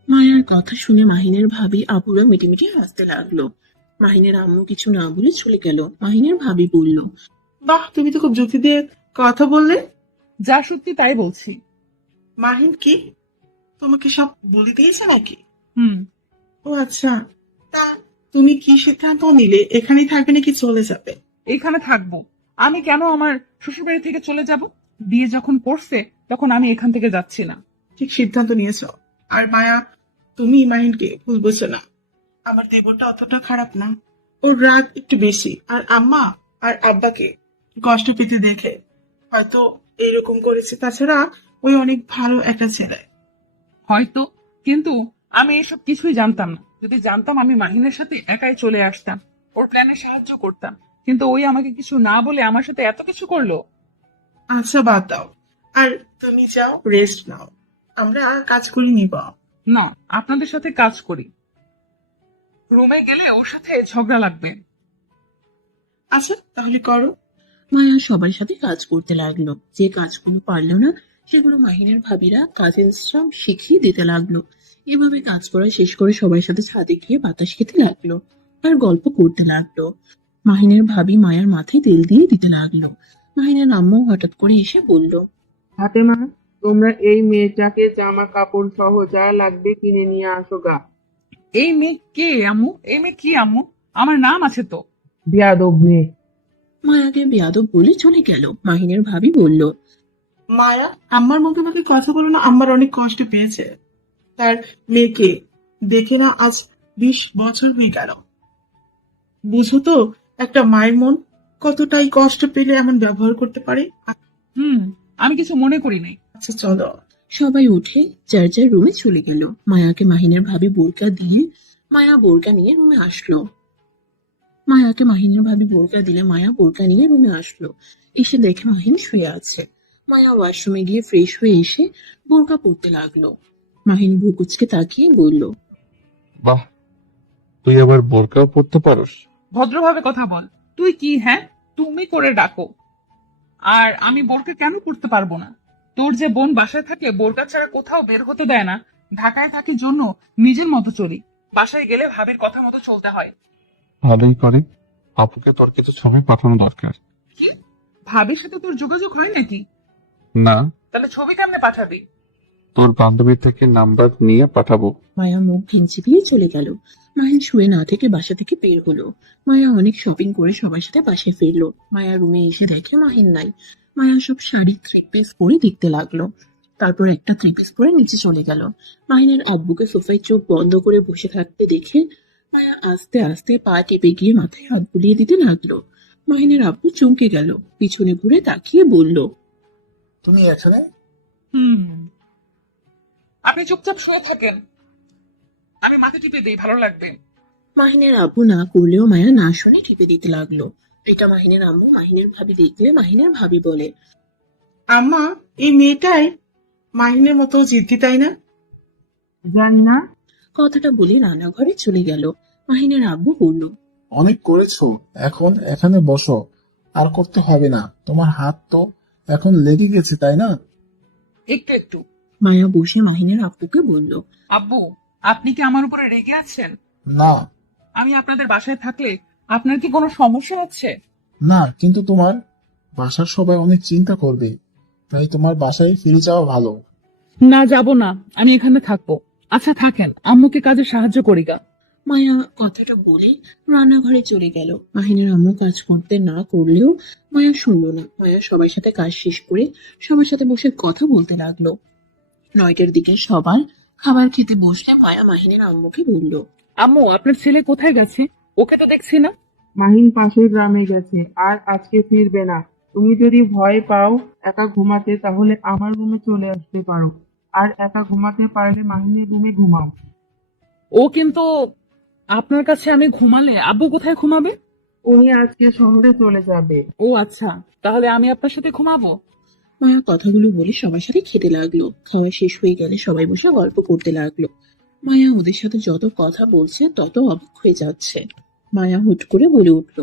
মায়ার কথা শুনে মাহিনের ভাবি আপুরা মিটিমিটি হাসতে লাগলো। মাহিনের আম্মু কিছু না বলে চলে গেল। মাহিনের ভাবি বলল। বাহ, তুমি তো খুব যুক্তি দিয়ে কথা বললে। যা সত্যি তাই বলছি। মাহিন কি তোমাকে সব বলে দিয়েছে নাকি? হুম। ও আচ্ছা, তা তুমি কি সিদ্ধান্ত নিলে? এখানেই থাকবে নাকি চলে যাবে? এখানে থাকবো। আমি কেন আমার শ্বশুরবাড়ি থেকে চলে যাব? বিয়ে যখন করছে তখন আমি এখান থেকে যাচ্ছি না। ঠিক সিদ্ধান্ত নিয়েছো। আর মায়া, তুমি মাহিনকে ভুল বুঝছো না। আমার দেবরটা অতটা খারাপ না, ওর রাগ একটু বেশি। আর আম্মা আর আব্বাকে কষ্ট পেতে দেখে হয়তো এইরকম করেছে। তাছাড়া ওই অনেক ভালো একটা ছেলে। হয়তো, কিন্তু আমি এসব কিছুই জানতাম না। যদি জানতাম আমি মাহিনের সাথে একাই চলে আসতাম, ওর প্ল্যানে সাহায্য করতাম। কিন্তু ওই আমাকে কিছু না বলে আমার সাথে এত কিছু করলো। আচ্ছা, বাদ দাও। আর তুমি যাও, রেস্ট নাও, আমরা কাজ করে নিব। না, আপনাদের সাথে কাজ করি। রুমে গেলে ওর সাথে ঝগড়া লাগবে। আচ্ছা, তাহলে করো। মায়া সবার সাথে কাজ করতে লাগলো। যে কাজগুলো পারলো না সেগুলো মাহিনের ভাবিরা কাজিনসরা শিখিয়ে দিতে লাগলো। এভাবে কাজ করা শেষ করে সবার সাথে ছাদে গিয়ে বাতাস খেতে লাগলো আর গল্প করতে লাগলো। মাহিনের ভাবি মায়ার মাথায় তেল দিয়ে দিতে লাগলো। মাহিনের আম্মু হঠাৎ করে এসে বলল, ফাতেমা, তোমরা এই মেয়েটাকে জামা কাপড় সহ যা লাগবে কিনে নিয়ে আসো গা। এই মেয়ে কে আম্মু? এই মেয়ে কি আম্মু? আমার নাম আছে তো। বেয়াদব মেয়ে। মায়াকে বেয়াদব বলে চলে গেল। মাহিনের ভাবি বলল, মায়া, আম্মার মুখে মুখে কথা বলো না, আম্মার অনেক কষ্ট পেয়েছে। তার মেয়েকে দেখে না আজ 20 বছর হয়ে গেল। বুঝো তো একটা মায়ের মন কতটাই কষ্ট পেলে এমন ব্যবহার করতে পারে। আমি কিছু মনে করি নাই। আচ্ছা চলো। সবাই উঠে যার যার রুমে চলে গেল। মায়াকে মাহিনের ভাবি বোরকা দিয়ে মায়া বোরকা নিয়ে রুমে আসলো। মায়াকে মাহিনের ভাবি বোরকা দিলে মায়া বোরকা নিয়ে রুমে আসলো। এসে দেখে মাহিন শুয়ে আছে। মায়া ওয়াশরুমে গিয়ে ফ্রেশ হয়ে এসে বোরকা পরতে লাগলো। মাহিন ভ্রুকুচকে তাকিয়ে বলল, বাহ, তুই আবার বোরকাও পরতে পারোস? ভদ্রভাবে কথা বল। তুই কি হ্যাঁ তুমি করে ডাকো? আর আমি বোরকা কেন পড়তে পারবো না? তোর যে বোন বাসায় থাকে বোরকা ছাড়া কোথাও বের হতে দেয় না। ঢাকায় থাকি জন্য নিজের মতো চলি, বাসায় গেলে ভাবির কথা মতো চলতে হয়। ভালোই করে। আপুকে তোর কিছু ছবি পাঠানো দরকার। কি? ভাবির সাথে তোর যোগাযোগ হয় নাকি? না, তাহলে ছবি কেমনে পাঠাবি? তোর বান্ধবীর থেকে নাম্বার নিয়ে পাঠাবো। মায়া মুখ ভেঙচি দিয়ে চলে গেল। মাহিন শুয়ে না থেকে বাসা থেকে বের হলো। মায়া অনেক শপিং করে সবার সাথে বাসায় ফিরলো। মায়া রুমে এসে দেখে মাহিন নাই। মায়া সব শাড়ি 3 পিস পরে দেখতে লাগলো। তারপর একটা 3 পিস পরে নিচে চলে গেল। মাহিনের আব্বুকে সোফায় চোখ বন্ধ করে বসে থাকতে দেখে মায়া আস্তে আস্তে পা টেপে গিয়ে মাথায় হাত বুলিয়ে দিতে লাগলো। মাহিনের আব্বু চমকে গেল, পিছনে ঘুরে তাকিয়ে বলল, তুমি এখানে? আপনি চুপচাপ শুয়ে থাকেন, আমি মাথা টিপে দিই, ভালো লাগবে। মাহিনের আব্বু না করলেও মায়া না শুনে টিপে দিতে লাগলো। এটা মাহিনের আম্মু মাহিনের ভাবি দেখলে মাহিনের ভাবি বলে, আম্মা, এই মেয়েটাই মাহিনের মতো জিদ্দি, তাই না? জানি না। কথাটা বলে রান্নাঘরে চলে গেল। মাহিনের আব্বু বলল, অনেক করেছো, এখন এখানে বসো। আর করতে হবে না, তোমার হাত তো এখন লেগে গেছে, তাই না? একটু একটু। মায়া বসে মাহিনের আব্বুকে বলল, আব্বু, আপনি কি আমার উপরে রেগে আছেন? না, আমি আপনাদের বাসায় থাকলে আপনার কি কোনো সমস্যা হচ্ছে? না, কিন্তু তোমার বাসার সবাই অনেক চিন্তা করবে, তাই তোমার বাসায় ফিরে যাওয়া ভালো। না, যাব না, আমি এখানে থাকবো। আচ্ছা থাকেন, আম্মুকে কাজে সাহায্য করি গা। মায়া কথাটা বলে রান্নাঘরে চলে গেল। মাহিনের আম্মু কাজ করতে না করলেও মায়া শুনলো না। মায়া সবার সাথে কাজ শেষ করে সবার সাথে বসে কথা বলতে লাগলো। 9টার দিকে সবার খাবার খেতে বসলে মায়া মাহিনের আম্মুকে বলল, আম্মু, আপনার ছেলে কোথায় গেছে? ওকে তো দেখছি না। মাহিন পাশের গ্রামে গেছে আর আজকে ফিরবে না। তুমি যদি ভয় পাও একা ঘুমাতে, তাহলে আমার রুমে চলে আসতে পারো। আর একা ঘুমাতে পারলে মাহিনের রুমে ঘুমাও। ও কিন্তু আপনার কাছে আমি ঘুমালে আব্বু কোথায় ঘুমাবে? উনি আজকে শহরে চলে যাবে। ও আচ্ছা, তাহলে আমি আপনার সাথে ঘুমাবো। মায়া কথাগুলো বলে সবার সাথে খেতে লাগলো। খাওয়া শেষ হয়ে গেলে সবাই বসে গল্প করতে লাগলো। মায়া ওদের সাথে যত কথা বলছে তত অবাক হয়ে যাচ্ছে। মায়া হুট করে বলে উঠল,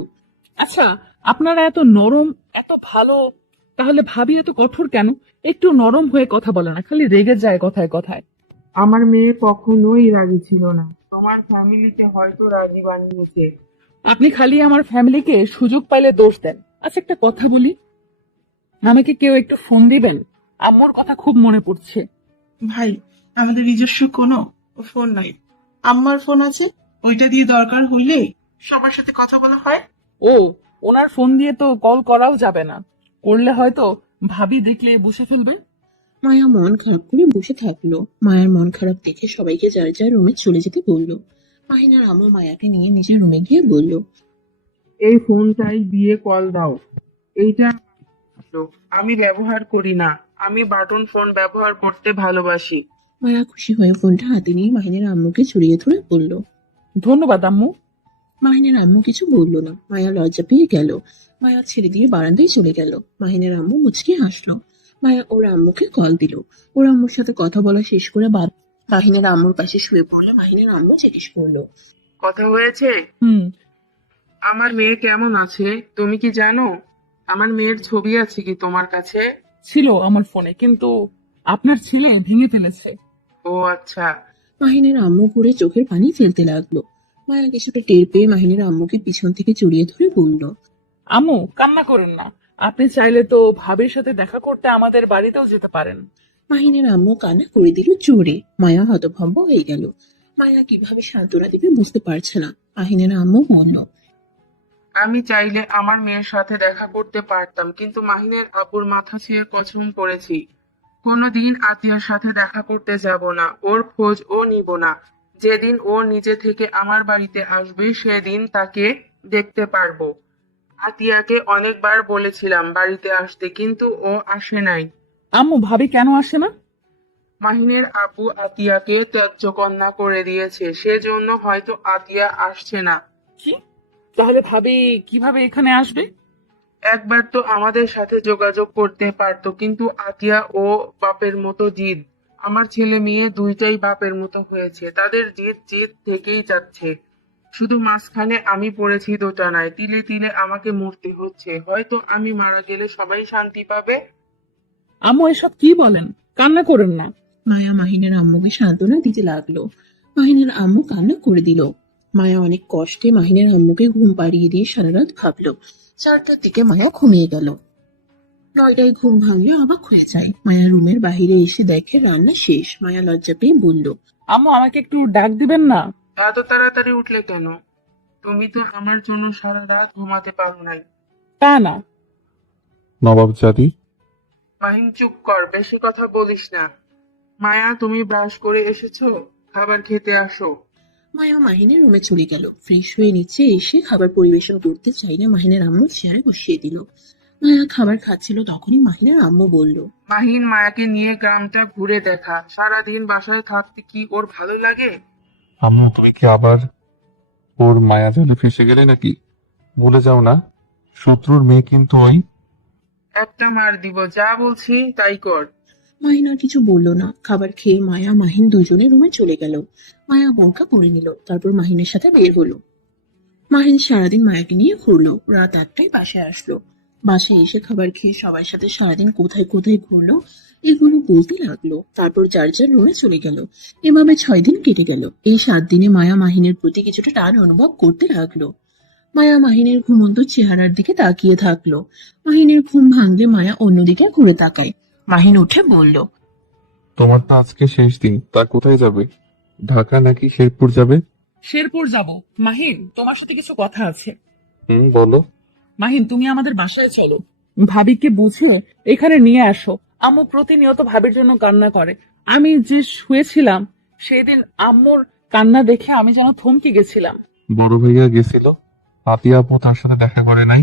আচ্ছা, আপনারা এত নরম, এত ভালো, তাহলে ভাবি এত কঠোর কেন? একটু নরম হয়ে কথা বলে না, খালি রেগে যায় কথায় কথায়। আমার মেয়ে কখনোই রাগী ছিল না। তোমার ফ্যামিলিতে হয়তো রাগী বানিয়েছে। আপনি খালি আমার ফ্যামিলিকে সুযোগ পাইলে দোষ দেন। আচ্ছা একটা কথা বলি, আমাকে কেউ একটু ফোন দিবেন? আম্মুর কথা খুব মনে পড়ছে। ভাই, আমাদের নিজস্ব কোনো ফোন নাই। আম্মার ফোন আছে, ওইটা দিয়ে দরকার হইলে সবার সাথে কথা বলা হয়। ও, ওনার ফোন দিয়ে তো কল করাও যাবে না, করলে হয়তো ভাবি দেখলে বুঝে ফেলবে। মায়া মন খারাপ করে বসে থাকলো। মায়ার মন খারাপ দেখে সবাইকে যার যার রুমে চলে যেতে বলল। মাহিনার আম্মু মায়াকে নিয়ে নিজের রুমে গিয়ে বলল, এই ফোনটাই দিয়ে কল দাও। এইটা আমি ব্যবহার করি না। আমি বাটন ফোন ব্যবহার করতে ভালোবাসি। মায়া খুশি হয়ে ফোনটা হাতে নিয়ে মাহিনের আম্মুকে জড়িয়ে ধরে বলল। ধন্যবাদ আম্মু। মাহিনের আম্মু কিছু বলল না। মায়া লজ্জা পেয়ে গেল। মায়া ছেড়ে দিয়ে বারান্দায় চলে গেল। মাহিনের আম্মু মুচকি হাসলো। মায়া ওর আম্মুকে কল দিল। ওর আম্মুর সাথে কথা বলা শেষ করে মাহিনের আম্মুর পাশে শুয়ে পড়লে মাহিনের আম্মু জিজ্ঞেস করলো, কথা হয়েছে? হুম। আমার মেয়ে কেমন আছে তুমি কি জানো? আমার মেয়ের ছবি আছে কি তোমার কাছে? ছিল আমার ফোনে, কিন্তু আপনার ছেলে ভেঙে ফেলেছে। ও আচ্ছা। মাহিনের আম্মু ঘুরে চোখের পানি ফেলতে লাগলো। মায়া কিছুটা টের পেয়ে মাহিনের আম্মুকে পিছন থেকে জড়িয়ে ধরে বলল, আম্মু কান্না করুন না, আপনি চাইলে তো ভাবির সাথে দেখা করতে আমাদের বাড়িতেও যেতে পারেন। মাহিনের আম্মু কান্না করে দিল জোরে। মায়া হতভম্ব হয়ে গেল। মায়া কিভাবে সান্ত্বনা দিবে বুঝতে পারছে না। মাহিনের আম্মু বলল, আমি চাইলে আমার মেয়ের সাথে দেখা করতে পারতাম, কিন্তু মাহিনের আব্বুর মাথা ছুঁয়ে কসম করেছি কোনোদিন আতিয়ার সাথে দেখা করতে যাব না, ওর খোঁজ ও নিব না। যেদিন ও নিজে থেকে আমার বাড়িতে আসবে সেদিন তাকে দেখতে পারবো। আতিয়াকে অনেকবার বলেছিলাম বাড়িতে আসতে, কিন্তু ও আসে নাই। আম্মু ভাবি কেন আসে না? মাহিনের আব্বু আতিয়াকে ত্যায্য কন্যা করে দিয়েছে, সেজন্য হয়তো আতিয়া আসছে না। কি? তাহলে ভাবি কিভাবে এখানে আসবে? একবার তো আমাদের সাথে যোগাযোগ করতে পারতো, কিন্তু আতিয়া ও বাপের মতো জিদ। আমার ছেলে মেয়ে দুইটাই বাপের মতো হয়েছে, তাদের জিদ জিদ থেকেই যাচ্ছে। শুধু মাঝখানে আমি পড়েছি দোটানায়, তিলে তিলে আমাকে মরতে হচ্ছে। হয়তো আমি মারা গেলে সবাই শান্তি পাবে। আম্মু এসব কি বলেন? কান্না করুন না। মায়া মাহিনের আম্মুকে সান্ত্বনা দিতে লাগলো। মাহিনের আম্মু কান্না করে দিল। মায়া অনেক কষ্টে মাহিনের আম্মুকে ঘুম পাড়িয়ে দিয়ে সারা রাত ভাবলো। 4টার দিকে মায়া ঘুমিয়ে গেল। 9টায় ঘুম ভাঙলে অবাক হয়ে যায়। মায়া রুমের বাইরে এসে দেখে রান্না শেষ। মায়া লজ্জা পেয়ে বলল, আম্মু আমাকে একটু ডাক দিবেন না? এত তাড়াতাড়ি উঠলে কেন? তুমি তো আমার জন্য সারা রাত ঘুমাতে পারো নাই। তা না। নবাবজাদি, মাহিন চুপ কর, বেশি কথা বলিস না। মায়া তুমি ব্রাশ করে এসেছো? খাবার খেতে আসো। মায়া মাহিনের রুমে চলে গেল। ফ্রেশ হয়ে নিচে এসে খাবার পরিবেশন করতে চাইলে মাহিনের আম্মু চেয়ারে বসিয়ে দিল। মায়া খাবার খাচ্ছিল, তখনই মাহিনের আম্মু বলল, মাহিন মায়াকে নিয়ে গ্রামটা ঘুরে দেখা। সারাদিন বাসায় থাকতে কি ওর ভালো লাগে? আম্মু তুমি কি আবার ওর মায়াজালে ফেসে গেলে নাকি? ভুলে যাও না, শত্রুর মেয়ে কিন্তু ওই। একটা মার দিব, যা বলছি তাই কর। মাহিন আর কিছু বলল না। খাবার খেয়ে মায়া মাহিন দুজনে রুমে চলে গেল। মায়া বোরকা পরে নিল, তারপর মাহিনের সাথে বের হলো। মাহিন সারাদিন মায়াকে নিয়ে ঘুরলো। রাত 1টায় বাসায় আসলো। বাসায় এসে খাবার খেয়ে সবার সাথে সারাদিন কোথায় কোথায় ঘুরলো এগুলো বলতে লাগলো। তারপর যার যার রুমে চলে গেল। এভাবে 6 দিন কেটে গেল। এই 7 দিনে মায়া মাহিনের প্রতি কিছুটা টান অনুভব করতে লাগলো। মায়া মাহিনের ঘুমন্ত চেহারার দিকে তাকিয়ে থাকলো। মাহিনের ঘুম ভাঙলে মায়া অন্যদিকে ঘুরে তাকায়। মাহিন উঠে বলল, তোমার তো আজকে শেষ দিন, তা কোথায় যাবে? ঢাকা নাকি শেরপুর যাবে? শেরপুর যাব। মাহিন তোমার সাথে কিছু কথা আছে। বলো। মাহিন তুমি আমাদের বাসায় চলো, ভাবিকে বুঝিয়ে এখানে নিয়ে আসো। আম্মু প্রতিনিয়ত ভাবির জন্য কান্না করে। আমি যে শুয়েছিলাম সেদিন আম্মুর কান্না দেখে আমি যেন থমকে গেছিলাম। বড় ভাইয়া গেছিল, আতিয়া আপু তার সাথে দেখা করে নাই,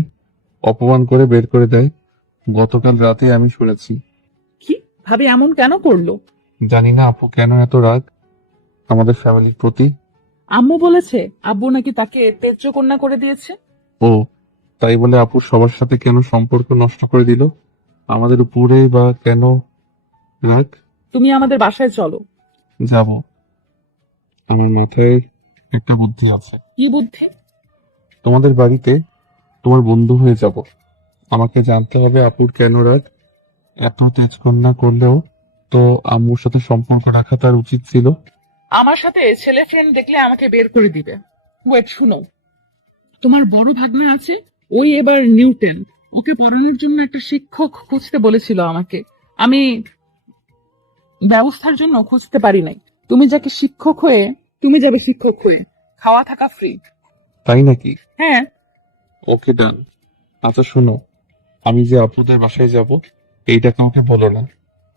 অপমান করে বের করে দেয়। গতকাল রাতে আমি শুনেছি। কি? ভাবি এমন কেন করলো? জানি না আপু কেন এত রাগ আমাদের ফ্যামিলির প্রতি। আম্মু বলেছে আব্বু নাকি তাকে ত্যায্য কন্যা করে দিয়েছে। ও, তাই বলে আপু সবার সাথে কেন সম্পর্ক নষ্ট করে দিল? আমাদের উপরে বা কেন রাগ? তুমি আমাদের বাসায় চলো। যাব। আমার মাথায় একটা বুদ্ধি আছে। কি বুদ্ধি? তোমাদের বাড়িতে তোমার বন্ধু হয়ে যাব। আমাকে জানতে হবে আপুর কেন রাগ। এত তেজকন্যা করলেও তো আম্মুর সাথে সম্পর্ক রাখা তার উচিত ছিল। আমার সাথে ছেলে ফ্রেন্ড দেখলে আমাকে বের করে দিবে। ওয়েট, শুনো, তোমার বড় ভাগ্না আছে, ওই এবার নিউটেন, ওকে পড়ানোর জন্য একটা শিক্ষক খুঁজতে বলেছিল আমাকে। আমি ব্যবস্থার জন্য খুঁজতে পারি নাই। তুমি যাবে শিক্ষক হয়ে, খাওয়া থাকা ফ্রি। তাই নাকি? হ্যাঁ। ওকে, ডান। আচ্ছা শোনো, আমি যে আপুদের বাসায় যাব এইটা কাউকে বলো না।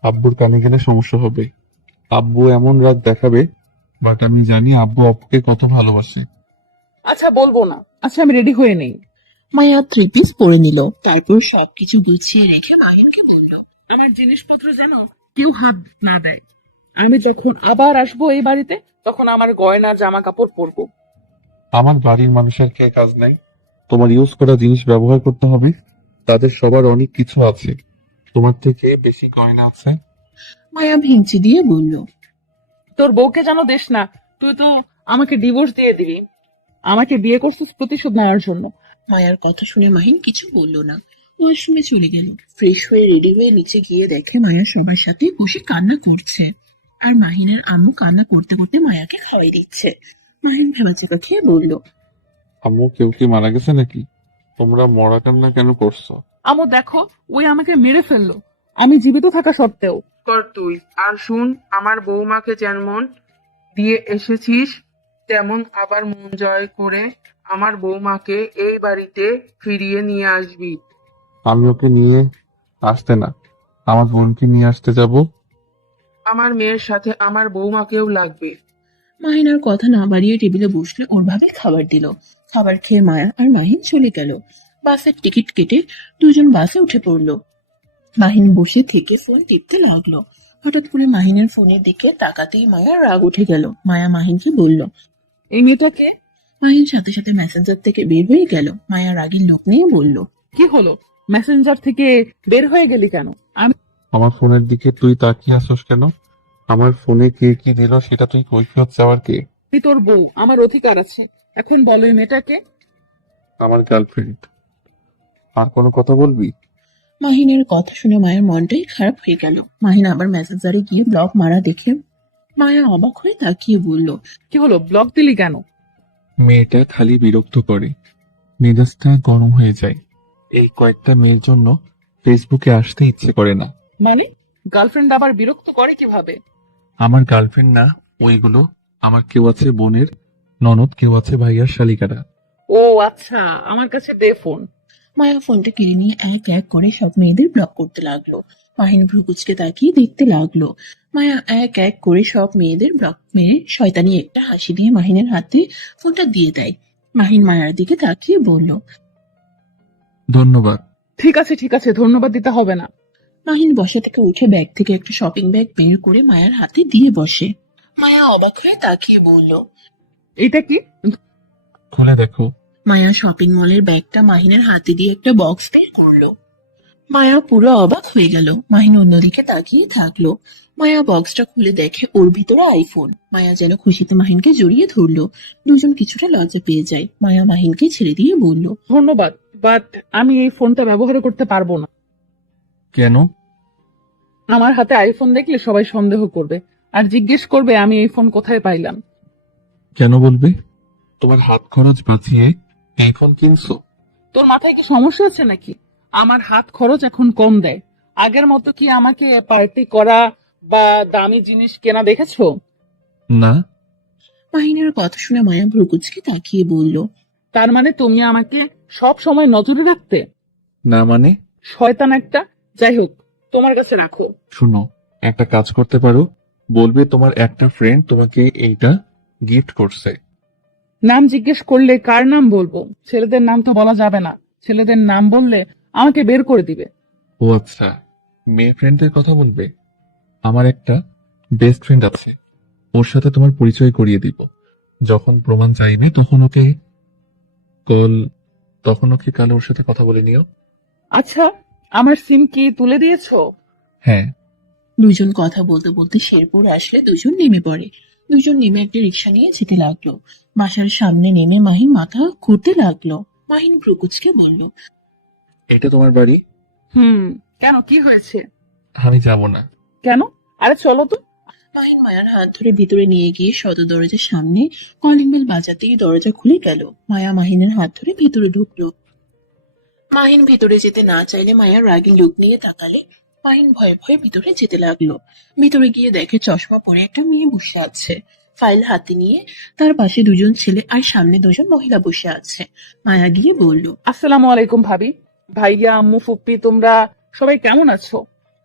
আব্বুর কানে গেলে সমস্যা হবে। আব্বু এমন রাগ দেখাবে, বাট আমি জানি আব্বু আপুকে কত ভালোবাসে। আচ্ছা বলবো না। আচ্ছা আমি রেডি হয়ে নেই। মায়া 3 পিস পরে নিল। তারপর সবকিছু গুছিয়ে রেখে মাহিনকে বলল, আমার জিনিসপত্র যেন কেউ হাত না দেয়। আমি যখন আবার আসবো এই বাড়িতে তখন আমার গয়না জামা কাপড় পরবো। আমার বাড়ির মানুষের কে কাজ নাই? তোমার ইউজ করা জিনিস ব্যবহার করতে হবে। তাদের সবার অনেক কিছু আছে, তোমার থেকে বেশি গয়না আছে। মায়া ভেঙচি দিয়ে বলল, তোর বউকে যেন দেশ না, তুই তো আমাকে ডিভোর্স দিয়ে দিবি। আমাকে বিয়ে করছিস প্রতিশোধ নেওয়ার জন্য। মায়ার কথা শুনে মাহিন কিছু বলল না। ওয়াশরুমে চলে গেল। ফ্রেশ হয়ে রেডি হয়ে নিচে গিয়ে দেখে মায়া সবার সাথে বসে কান্না করছে, আর মাহিনের আম্মু কান্না করতে করতে মায়াকে খাওয়াই দিচ্ছে। মাহিন ভেবাচেকা খেয়ে বলল, আম্মু, কেউ কি মারা গেছে নাকি? তোমরা মরা কান্না কেন করছো? আমো দেখো, ওই আমাকে মেরে ফেললো, আমি জীবিত থাকা সত্ত্বেও। কর তুই। আর শুন, আমার বৌমাকে যেমন দিয়ে এসেছিস তেমন আবার মন জয় করে আমার বৌমাকে এই বাড়িতে ফিরিয়ে নিয়ে আসবি। আমি ওকে নিয়ে আসতে না, আমার বোনকে নিয়ে আসতে যাব। আমার মেয়ের সাথে আমার বৌমাকেও লাগবে। মাহিন আর কথা না বাড়িয়ে টেবিলে বসলে ওর ভাবে খাবার দিল। খাবার খেয়ে মায়া আর মাহিন চলে গেল। বাসের টিকিট কেটে দুজন বাসে উঠে পড়লো। মাহিন বসে থেকে ফোন টিপতে লাগলো। হঠাৎ করে মাহিনের ফোনের দিকে তাকাতেই মায়ার রাগ উঠে গেল। মায়া মাহিনকে বলল, এই মেয়েটাকে মাহিন সাথে সাথে মেসেঞ্জার থেকে বের হয়ে গেল। মায়া রাগের লোক নিয়ে বলল, কি হলো, মেসেঞ্জার থেকে বের হয়ে গেলি কেন? আমার ফোনের দিকে তুই তাকিয়ে আসোস কেন? আমার ফোনে কে কি দিল সেটা তুই কৈফিয়ত চাওয়ার কে? আমি তোর বউ, আমার অধিকার আছে। এখন বলো এই মেয়েটাকে। আমার গার্লফ্রেন্ড। আর কোনো কথা বলবি? মাহিনের কথা শুনে মায়ের মনটাই খারাপ হয়ে গেল। মাহিন আবার মেসেঞ্জারে গিয়ে ব্লক মারা দেখে মায়া অবাক হয়ে তাকিয়ে বলল, কি হলো, ব্লক দিলি কেন? মেয়েটা খালি বিরক্ত করে, মেজাজটা গরম হয়ে যায়। এই কয়েকটা মেয়ের জন্য ফেসবুকে আসতে ইচ্ছে করে না। মানে গার্লফ্রেন্ড আবার বিরক্ত করে কিভাবে? আমার গার্লফ্রেন্ড না ওইগুলো, আমার কেউ আছে বোনের ননদ, কেউ আছে ভাইয়ার শালিকারা। ও আচ্ছা, আমার কাছে দে ফোন। মায়া ফোনটা কিনে নিয়ে এক এক করে সব মেয়েদের ব্লক করতে লাগলো। মাহিন ভ্রুকুচকে তাকিয়ে দেখতে লাগলো। মায়া এক এক করে সব মেয়েদের ব্লক মেরে শয়তানি একটা হাসি দিয়ে মাহিনের হাতে ফোনটা দিয়ে দেয়। মাহিন মায়ার দিকে তাকিয়ে বলল, ধন্যবাদ। ঠিক আছে ঠিক আছে, ধন্যবাদ দিতে হবে না। মাহিন বসা থেকে উঠে ব্যাগ থেকে একটা শপিং ব্যাগ বের করে মায়ার হাতে দিয়ে বসে। মায়া অবাক হয়ে তাকিয়ে বলল, এটা কি? খুলে দেখো। মায়া শপিং মলের ব্যাগটা মাহিনের হাতে দিয়ে একটা বক্স বের করলো। মায়া পুরো অবাক হয়ে গেল। মাহিন অন্যদিকে তাকিয়ে থাকলো। মায়া বক্সটা খুলে দেখে ওর ভিতরে আইফোন। মায়া যেন খুশিতে মাহিনকে জড়িয়ে ধরলো। দুজন কিছুটা লজ্জা পেয়ে যায়। মায়া মাহিনকে ছেড়ে দিয়ে বলল, ধন্যবাদ, বাট আমি এই ফোনটা ব্যবহার করতে পারবো না। কেন? আমার হাতে আইফোন দেখলে সবাই সন্দেহ করবে আর জিজ্ঞেস করবে আমি এই ফোন কোথায় পাইলাম। কেন বলবে? তোমার হাত খরচ বাঁচিয়ে এই ফোন কিনছো। তোর মাথায় কি সমস্যা আছে নাকি? আমার হাত খরচ এখন কম দেয়। আগের মতো কি আমাকে পার্টি করা বা দামি জিনিস কেনা দেখেছো? না। মাহিনের কথা শুনে মায়া ভ্রুকুচকে তাকিয়ে বলল, তার মানে তুমি আমাকে সব সময় নজরে রাখতে? না মানে? শয়তান একটা। যাই হোক, তোমার কাছে রাখো। শুনো, একটা কাজ করতে পারো, বলবে তোমার একটা ফ্রেন্ড তোমাকে এইটা গিফট করছে। নাম জিজ্ঞেস করলে কার নাম বলবো? ছেলেদের নাম তো বলা যাবে না, ছেলেদের নাম বললে আমাকে বের করে দিবে। ও আচ্ছা, মেয়ে ফ্রেন্ডের কথা বলবে। আমার একটা বেস্ট ফ্রেন্ড আছে, ওর সাথে তোমার পরিচয় করিয়ে দিব। যখন প্রমাণ চাইবে তখন ওকে কাল ওর সাথে কথা বলে নিও। আচ্ছা, আমার সিম কি তুলে দিয়েছো? হ্যাঁ। দুজন কথা বলতে বলতে শেরপুর আসলে দুজন নেমে পড়ে। দুজন নেমে একটা রিক্সা নিয়ে যেতে লাগলো। বাসার সামনে নেমে মাহিন মাথা ঘুরতে লাগলো। মাহিন ভ্রুকুচকে বলল, এটা তোমার বাড়ি? কেন, কি হয়েছে? আমি যাব না। কেন? আরে চলো তো। মাহিন মায়ার হাত ধরে ভিতরে নিয়ে গিয়ে সদর দরজার সামনে কলিং বেল বাজাতেই দরজা খুলে গেল। মায়া মাহিনের হাত ধরে ভিতরে ঢুকলো। মাহিন ভিতরে যেতে না চাইলে মায়া রাগী লোক নিয়ে তাকালে মাহিন ভয়ে ভয়ে ভিতরে যেতে লাগলো। ভিতরে গিয়ে দেখে চশমা পরে একটা মেয়ে বসে আছে, ফাইল হাতে নিয়ে। তার পাশে দুজন ছেলে আর সামনে দুজন মহিলা বসে আছে। মায়া গিয়ে বলল, আসসালামু আলাইকুম ভাবি, ভাইয়া, আম্মু, ফুপ্পি, তোমরা সবাই কেমন আছো?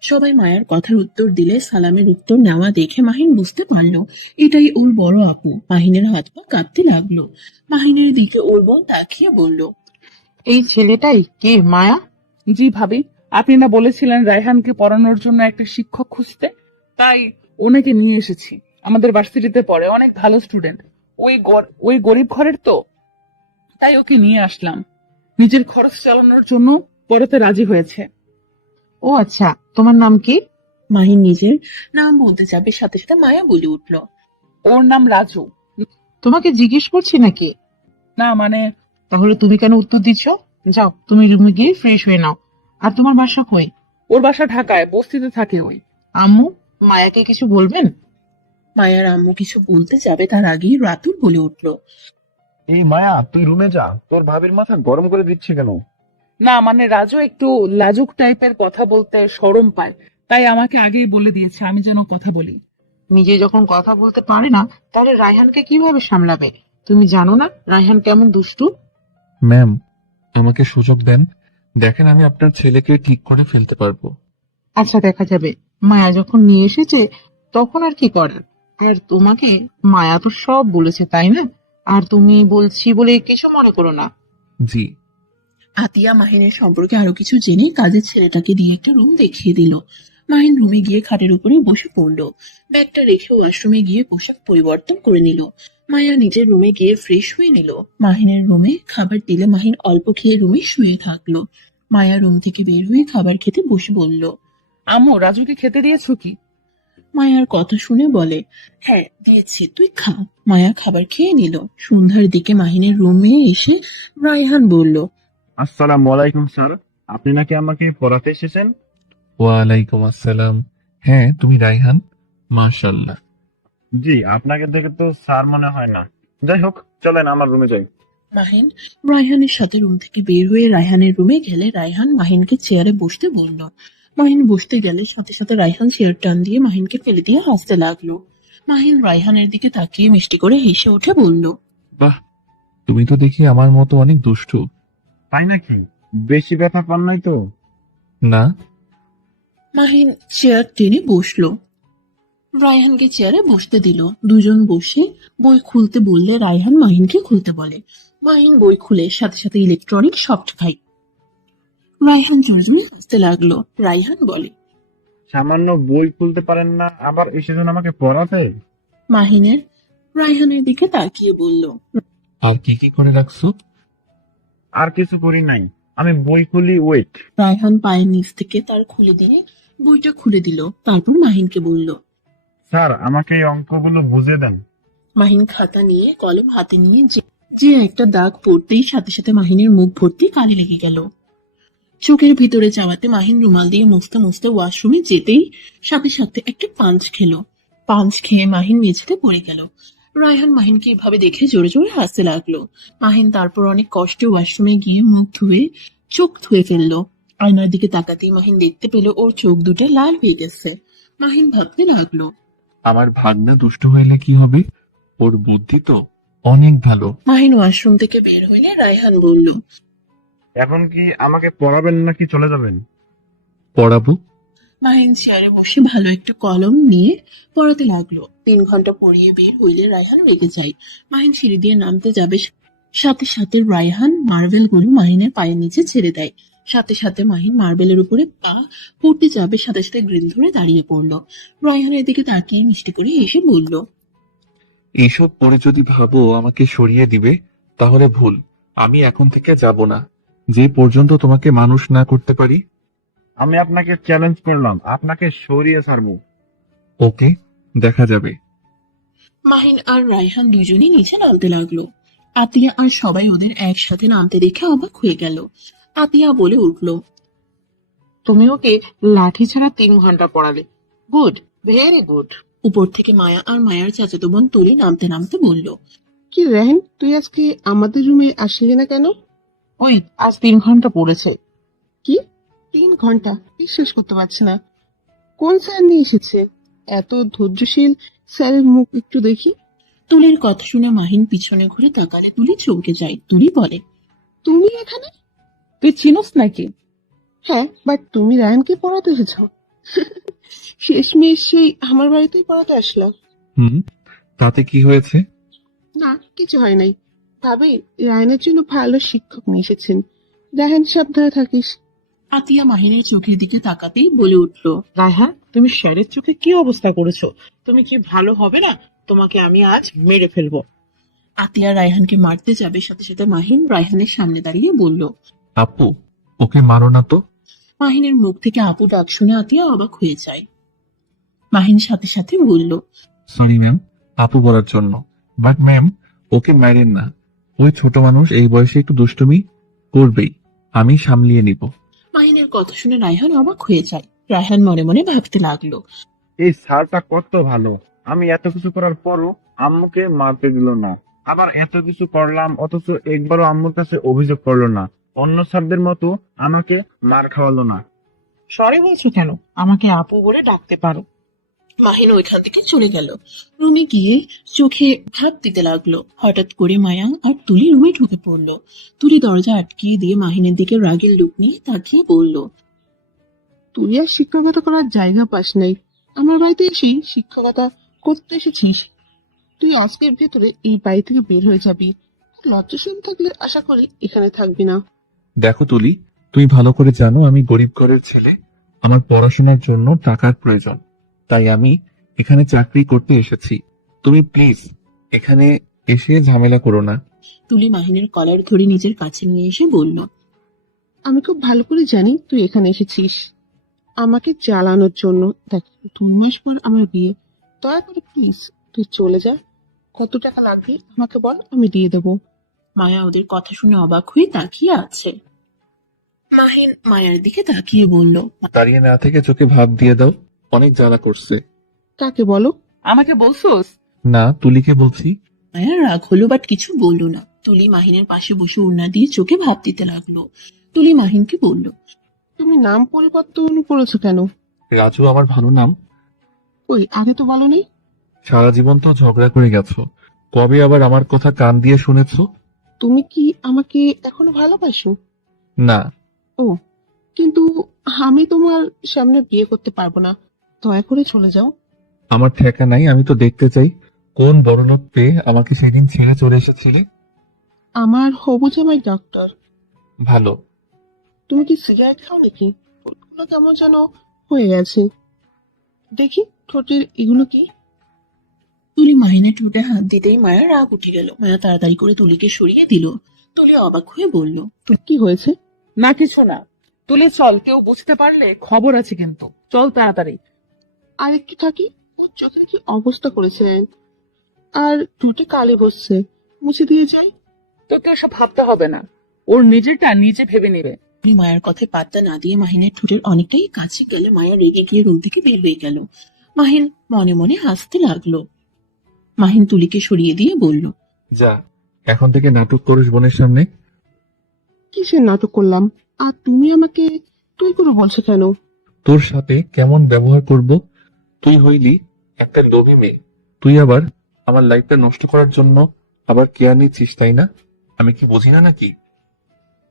সবাই মায়ের কথার উত্তর দিলে সালামের উত্তর নেওয়া দেখে মাহিন বুঝতে পারলো এটাই ওর বড় আপু। মাহিনের হাত পা কাঁপতে লাগলো। মাহিনের দিকে ওর বোন তাকিয়ে বলল, এই ছেলেটাই কে মায়া? জি ভাবি, আপনি না বলেছিলেন রায়হানকে পড়ানোর জন্য একটা শিক্ষক খুঁজতে, তাই ওনাকে নিয়ে এসেছি। আমাদের ভার্সিটিতে পড়ে, অনেক ভালো স্টুডেন্ট। ওই গরিব ঘরের তো, তাই ওকে নিয়ে আসলাম। নিজের খরচ চালানোর জন্য পড়াতে রাজি হয়েছে। ও আচ্ছা, তোমার নাম কি? মাহিন নিজের নাম বলতে যাবে সাথে সাথে মায়া বলে উঠল, ওর নাম রাজু। তোমাকে জিজ্ঞেস করছি নাকি? না মানে, তাহলে তুমি কেন উত্তর দিচ্ছ? যাও, তুমি রুমে গিয়ে ফ্রেশ হয়ে নাও। আর তোমার বাসা কই? ওর বাসা ঢাকায়, বস্তিতে থাকে ওই। আম্মু, মায়াকে কিছু বলবেন? মায়ার আম্মু কিছু বলতে যাবে তার আগেই রাতুল বলে উঠল, এই মায়া, তুই রুমে যা, তোর ভাবির মাথা গরম করে দিচ্ছে কেন? না মানে রাজু একটু লাজুক টাইপের কথা বলতে শরম পায়, তাই আমাকে আগেই বলে দিয়েছে আমি যেন কথা বলি। নিজে যখন কথা বলতে পারে না, তাহলে রায়হানকে কিভাবে সামলাবে? তুমি জানো না রায়হান কেমন দুষ্টু? ম্যাম, আমাকে সুযোগ দেন, দেখেন আমি আপনার ছেলেকে ঠিক করে ফেলতে পারবো। আচ্ছা, দেখা যাবে। মায়া যখন নিয়ে এসেছে তখন আর কি করার। আর তোমাকে মায়া তো সব বলেছে, তাই না? আর তুমি বলছি বলে কিছু মনে করো না। জি। আতিয়া মাহিনের সম্পর্কে আরো কিছু জেনে কাজের ছেলেটাকে দিয়ে একটা রুম দেখিয়ে দিল। মাহিন রুমে গিয়ে খাটের উপরে বসে পড়ল। ব্যাগটা রেখে ওয়াশরুমে গিয়ে পোশাক পরিবর্তন করে নিল। মায়া নিজের রুমে গিয়ে ফ্রেশ হয়ে নিল। মাহিনের রুমে খাবার দিলে মাহিন অল্প খেয়ে রুমে শুয়ে থাকলো। মায়া রুম থেকে বের হয়ে খাবার খেতে বসে বলল, আম্মু, রাজুকে খেতে দিয়েছো কি? মায়ার কথা শুনে বলে, হ্যাঁ দিয়েছি, তুই খা। মায়া খাবার খেয়ে নিল। সন্ধ্যার দিকে মাহিনের রুমে এসে রায়হান বলল, আসসালামু আলাইকুম স্যার, আপনি নাকি আমাকে পড়াতে এসেছেন? ওয়ালাইকুম আসসালাম। হ্যাঁ, তুমি রায়হান? মাশাআল্লাহ। জি, আপনাকে দেখে তো স্যার মনে হয় না। যাই হোক, চলেন আমার রুমে যাই। মাহিন রায়হানের সাথে রুম থেকে বের হয়ে রায়হানের রুমে গেলে রায়হান মাহিনকে চেয়ারে বসতে বলল। মাহিন বসতে গেলে সাথে সাথে রায়হান চেয়ার টান দিয়ে মাহিনকে ফেলে দিয়ে হাসতে লাগলো। মাহিন রায়হানের দিকে তাকিয়ে মিষ্টি করে হেসে উঠে বলল, বাহ, তুমি তো দেখি আমার মতো অনেক দুষ্টু। তাই নাকি? বেশি ব্যথা পান নাই তো? না। মাহিন চেয়ার টেনে বসলো। রায়হানকে চেয়ারে বসতে দিল। দুজন বসে বই খুলতে বললে রায়হান মাহিনকে খুলতে বলে। মাহিন বই খুলে সাথে সাথে ইলেকট্রনিক সফট খায়। রায়হান জোরে জোরে হাসতে লাগলো। রায়হান বলে, সামান্য বই খুলতে পারেন না, আবার এসেছেন আমাকে পড়াতে? মাহিনের রায়হানের দিকে তাকিয়ে বলল, আর কি কি করে রাখছো? আর কিছু করি নাই, আমি বই খুলি, ওয়েট। রায়হান পায়ের নিচ থেকে তার খুলে দিয়ে বইটা খুলে দিল। তারপর মাহিনকে বলল। স্যার, আমাকে এই অঙ্কগুলো বুঝিয়ে দেন। মাহিন খাতা নিয়ে কলম হাতে নিয়ে যে একটা দাগ পড়তেই সাথে সাথে মাহিনের মুখ ভর্তি কালি লেগে গেল। চোখের ভিতরে চাওয়াতে মাহিন রুমাল দিয়ে মুছতে মুছতে ওয়াশরুমে যেতেই সাথে সাথে একটা পাঞ্চ খেলো। পাঞ্চ খেয়ে মাহিন মেঝেতে পড়ে গেল। রায়হান মাহিনকে এভাবে দেখে জোরে জোরে হাসতে লাগলো। মাহিন তারপর অনেক কষ্টে ওয়াশরুমে গিয়ে মুখ ধুয়ে চোখ ধুয়ে ফেললো। আয়নার দিকে তাকাতেই মাহিন দেখতে পেল ওর চোখ দুটো লাল হয়ে গেছে। মাহিন ভাবতে লাগলো, আমার ভাগ্নে দুষ্ট হইলে কি হবে? ওর বুদ্ধি তো অনেক ভালো। মাহিন ওয়াশরুম থেকে বের হইলে রায়হান বলল, এখন কি আমাকে পড়াবেন নাকি চলে যাবেন? পড়াবো। মাহিন চেয়ারে বসে ভালো একটা কলম নিয়ে পড়াতে লাগলো। 3 ঘন্টা পড়িয়ে বের হইলে রায়হান রেগে যায়। মাহিন সিঁড়ি দিয়ে নামতে যাবে, সাথে সাথে রায়হান মার্বেল গুলো মাহিনের পায়ের নিচে ছেড়ে দেয়। সাথে সাথে মাহিন মার্বেলের উপরে পা পড়তে যাবে, সাথে সাথে গ্রিল ধরে দাঁড়িয়ে পড়লো। রায়হানের দিকে তাকিয়ে মিষ্টি করে এসে বলল, এইসব পরে যদি ভাবো আমাকে সরিয়ে দিবে, তাহলে ভুল। আমি এখন থেকে যাব না, যে পর্যন্ত তোমাকে মানুষ না করতে পারি। আমি আপনাকে চ্যালেঞ্জ করলাম, আপনাকে সরিয়ে ছাড়বো। ওকে, দেখা যাবে। মাহিন আর রায়হান দুজনেই নিচে নামতে লাগলো। আতিয়া আর সবাই ওদের একসাথে নামতে দেখে অবাক হয়ে গেল। আতিয়া বলে উঠলো, তুমি ওকে লাঠি ছাড়া 3 ঘন্টা পড়ালে। Good, very good. উপর থেকে মায়া আর মায়ার চাচাতো বোন তুলি নামতে নামতে বলল, কি রেহেন, তুই আজকে আমাদের রুমে আসলি না কেন? ওই আজ 3 ঘন্টা পড়েছে। কি 3 ঘন্টা? বিশ্বাস করতে পারছি না। কোন স্যার নিয়ে এসেছে? এত ধৈর্যশীল স্যারের মুখ একটু দেখি। তুলির কথা শুনে মাহিন পিছনে ঘুরে তাকালে তুলি চমকে যায়। তুলি বলে, তুমি এখানে? তুই চিনোস নাকি? হ্যাঁ, বাট তুমি রায়ানকে পড়াতে এসেছো? শেষমেশ সেই আমার বাড়িতেই পড়াতে আসলাম। তাতে কি হয়েছে? না, কিছু হয় নাই। তবে রায়ানের জন্য ভালো শিক্ষক নিয়ে এসেছেন। রায়ান, সাবধানে থাকিস। আতিয়া মাহিনের চোখের দিকে তাকাতেই বলে উঠল, রায়হান, তুমি স্যারের চোখে কি অবস্থা করেছো? তুমি কি ভালো হবে না? তোমাকে আমি আজ মেরে ফেলবো। আতিয়া রায়হানকে মারতে যাবে, সাথে সাথে মাহিন রায়হানের সামনে দাঁড়িয়ে বলল, আপু, ওকে মারো না তো। মাহিনের মুখ থেকে আপু ডাক শুনে আতিয়া অবাক হয়ে যায়। মাহিন সাথে সাথে বলল, সরি ম্যাম, আপু বলার জন্য। বাট ম্যাম, ওকে মারেন না। ওই ছোট মানুষ, এই বয়সে একটু দুষ্টুমি করবেই, আমি সামলিয়ে নিব। মাহিনের কথা শুনে রায়হান অবাক হয়ে যায়। রায়হান মনে মনে ভাবতে লাগলো, এই স্যারটা কত ভালো, আমি এত কিছু করার পরও আম্মুকে মারতে দিল না, আবার এত কিছু করলাম অথচ একবারও আম্মুর কাছে অভিযোগ করলো না, অন্য স্যারদের মতো আমাকে মার খাওয়ালো না। সরি বলছো কেন? আমাকে আপু বলে ডাকতে পারো। মাহিন ওইখান থেকে চলে গেল। রুমে গিয়ে চোখে ভাত দিতে লাগলো। হঠাৎ করে মায়া আর তুলি রুমে ঢুকে পড়লো। তুলি দরজা আটকিয়ে দিয়ে মাহিনের দিকে রাগের লুক নিয়ে তাকিয়ে বলল, তুই আর শিক্ষকতা করার জায়গা পাস নাই, আমার বাড়িতে এসেই শিক্ষকতা করতে এসেছিস। তুই আজকের ভেতরে এই বাড়ি থেকে বের হয়ে যাবি। লজ্জাশরম থাকলে আশা করি এখানে থাকবি না। দেখো তুলি, তুই ভালো করে জানো আমি গরিব ঘরের ছেলে। আমার পড়াশোনার জন্য টাকার প্রয়োজন, তাই আমি এখানে চাকরি করতে এসেছি। তুমি প্লিজ এখানে এসে ঝামেলা করো না। তুলি মাহিনের কলার ধরে নিজের কাছে নিয়ে এসে বলল, আমি খুব ভালো করে জানি তুই এখানে এসেছিস আমাকে জ্বালানোর জন্য। দেখ, 2 মাস পর আমার বিয়ে, দয়া করে প্লিজ তুই চলে যা। কত টাকা লাগবে আমাকে বল, আমি দিয়ে দেবো। মায়া ওদের কথা শুনে অবাক হয়ে তাকিয়ে আছে। মাহিন মায়ার দিকে তাকিয়ে বলল, দাঁড়িয়ে না থেকে চোখে ভাত দিয়ে দাও, অনেক জ্বালা করছে। কাকে বলো? আমাকে বলছোস? না, তুলিকে বলছি। মায়ার রাগ হলো, বাট কিছু বলল না। তুলি মাহিনের পাশে বসে ওড়না দিয়ে চোখে ভাত দিতে লাগলো। তুলি মাহিনকে বলল, তুমি নাম পরিবর্তন করেছো কেন? রাজু আমার ভালো নাম। ওই আগে তো বলনি। সারা জীবন তো ঝগড়া করে গেছো, কবে আবার আমার কথা কান দিয়ে শুনেছো? তুমি কি আমাকে এখনো ভালোবাসো? না। কিন্তু আমি তোমার সামনে বিয়ে করতে পারবো না, দয়া করে চলে যাও। আমার ঠেকা নাই, আমি তো দেখতে চাই কোন বড়লোক পেয়ে আমাকে সেদিন ছেড়ে চলে এসেছিলে। আমার হবু জামাই ডাক্তার। ভালো। তুমি কি সিগারেট খাও নাকি? ঠোঁটগুলো কেমন যেন হয়ে গেছে। দেখি ঠোঁটের এগুলো কি? তুলি মাহিনের ঠোঁটে হাত দিতেই মায়ের রাগ উঠে গেল। মায়া তাড়াতাড়ি করে তুলিকে সরিয়ে দিল। তুলি অবাক হয়ে বলল, কি হয়েছে? না কিছু না। তুলে চল, কেউ বুঝতে পারলে খবর আছে কিন্তু। চল তাড়াতাড়ি। আর একটু থাকি। ওর চোখের কি অবস্থা করেছেন, আর ঠোঁটে কালে বসছে, মুছে দিয়ে যাই। তোকে ওসব ভাবতে হবে না, ওর নিজেরটা নিজে ভেবে নেবে। তুলি মায়ের কথায় পাত্তা না দিয়ে মাহিনের ঠোঁটের অনেকটাই কাছে গেলে মায়া রেগে গিয়ে রুম থেকে বের হয়ে গেল। মাহিন মনে মনে হাসতে লাগলো। মাহিন তুলিকে সরিয়ে দিয়ে বলল, যা, এখন থেকে নাটক করিস বোনের সামনে। কিসের নাটক করলাম? আর তুমি আমাকে তুই করে বলছো কেন? তোর সাথে কেমন ব্যবহার করব? তুই হইলি একটা লোভী মেয়ে, তুই আবার আমার লাইফটা নষ্ট করার জন্য আবার কেয়ার নিচ্ছিস, তাই না? আমি কি বুঝি না নাকি?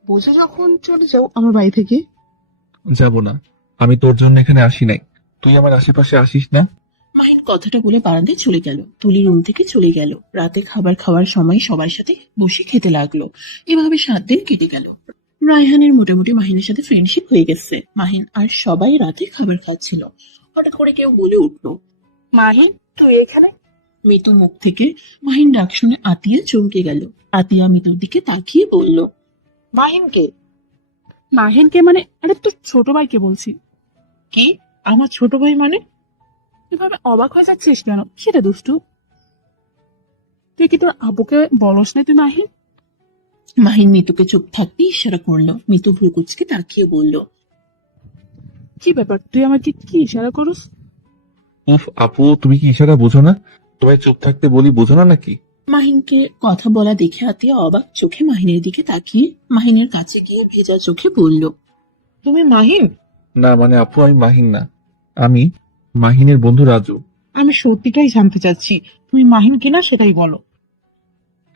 বুঝে যখন চলে যাও আমার বাড়ি থেকে। যাব না, আমি তোর জন্য এখানে আসি নাই, তুই আমার আশেপাশে আসিস না। মাহিন কথাটা বলে বারান্দায় চলে গেল। তুলি রুম থেকে চলে গেল। রাতে খাবার খাওয়ার সময় সবার সাথে বসে খেতে লাগলো। এভাবে 7 দিন কেটে গেল। রায়হানের মোটামুটি মাহিনের সাথে ফ্রেন্ডশিপ হয়ে গেছে। মাহিন আর সবাই রাতে খাবার খাচ্ছিল। হঠাৎ করে কেউ বলে উঠলো, মাহিন, তুই এখানে? মিতু মুখ থেকে মাহিন ডাক শুনে আতিয়া চমকে গেল। আতিয়া মিতুর দিকে তাকিয়ে বলল, মাহিনকে? মাহিনকে মানে? আরে তোর ছোট ভাইকে বলছি। কি? আমার ছোট ভাই মানে? এভাবে অবাক হয়ে যাচ্ছিস কেন? সেটা দুষ্টু, তুই কি তোর আব্বুকে বলস না তুই মাহিন? মাহিন মিতুকে চুপ থাকতে ইশারা করলো। মিতু ভ্রুকুচকে তাকিয়ে বলল, কি ব্যাপার, তুই আমাকে কি ইশারা করস? উফ আপু, তুমি কি ইশারা বুঝো না? তোমায় চুপ থাকতে বলি, বুঝো না নাকি? মাহিনকে কথা বলা দেখে আতিয়া অবাক চোখে মাহিনের দিকে তাকিয়ে মাহিনের কাছে গিয়ে ভেজা চোখে বলল, তুমি মাহিন? না মানে আপু, আমি মাহিন না, আমি মাহিনের বন্ধু রাজু। আমি সত্যিটাই জানতে চাচ্ছি, তুমি মাহিন কিনা সেটাই বলো।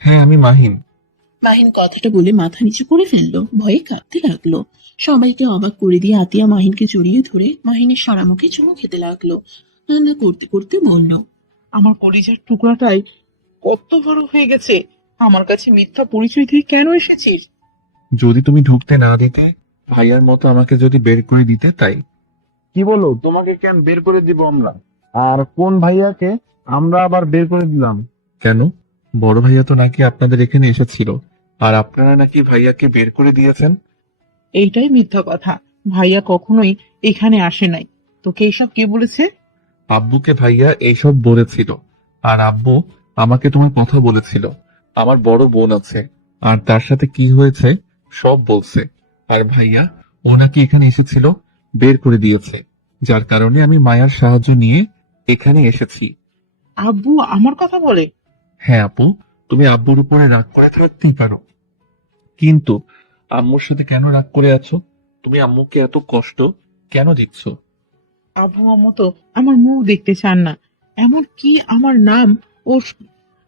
হ্যাঁ, আমি মাহিন। মাহিন কথাটা বলে মাথা নিচু করে ফেললো। ভয়ে কাঁপতে লাগলো। সবাইকে অবাক করে দিয়ে আতিয়া মাহিনকে জড়িয়ে ধরে মাহিনের সারা মুখে চুমু খেতে লাগলো। কান্না করতে করতে বলল, আমার কলিজার টুকরাটাই কত বড় হয়ে গেছে। আমার কাছে মিথ্যা পরিচয় দিয়ে কেন এসেছিস? যদি তুমি ঢুকতে না দিতে, ভাইয়ার মতো আমাকে যদি বের করে দিতে, তাই। কি বলো, তোমাকে কেন বের করে দিব আমরা? আর কোন ভাইয়াকে আমরা আবার বের করে দিলাম? কেন? বড় ভাইয়া তো নাকি আপনাদের এখানে এসেছিল, আর আপনারা নাকি ভাইয়াকে বের করে দিয়েছেন। এইটাই মিথ্যা কথা, ভাইয়া কখনোই এখানে আসে নাই। তোকে এইসব কে বলেছে? আব্বুকে ভাইয়া এইসব বলেছিল, আর আব্বু আমাকে তোমার কথা বলেছিল। আমার বড় বোন আছে, আর তার সাথে কি হয়েছে সব বলছে। আর ভাইয়া ও নাকি এখানে এসেছিল, বের করে দিয়েছে, যার কারণে আমি মায়ার সাহায্য নিয়ে এখানে এসেছি। আব্বু আমার কথা বলে? হ্যাঁ আপু, তুমি আব্বুর উপরে রাগ করে থাকতেই পারো, কিন্তু আম্মুর সাথে কেন রাগ করে আছো? তুমি আম্মুকে এত কষ্ট কেন দিচ্ছ? আব্বু আম্মু তো আমার মুখ দেখতে চান না। এমনকি আমার নাম ও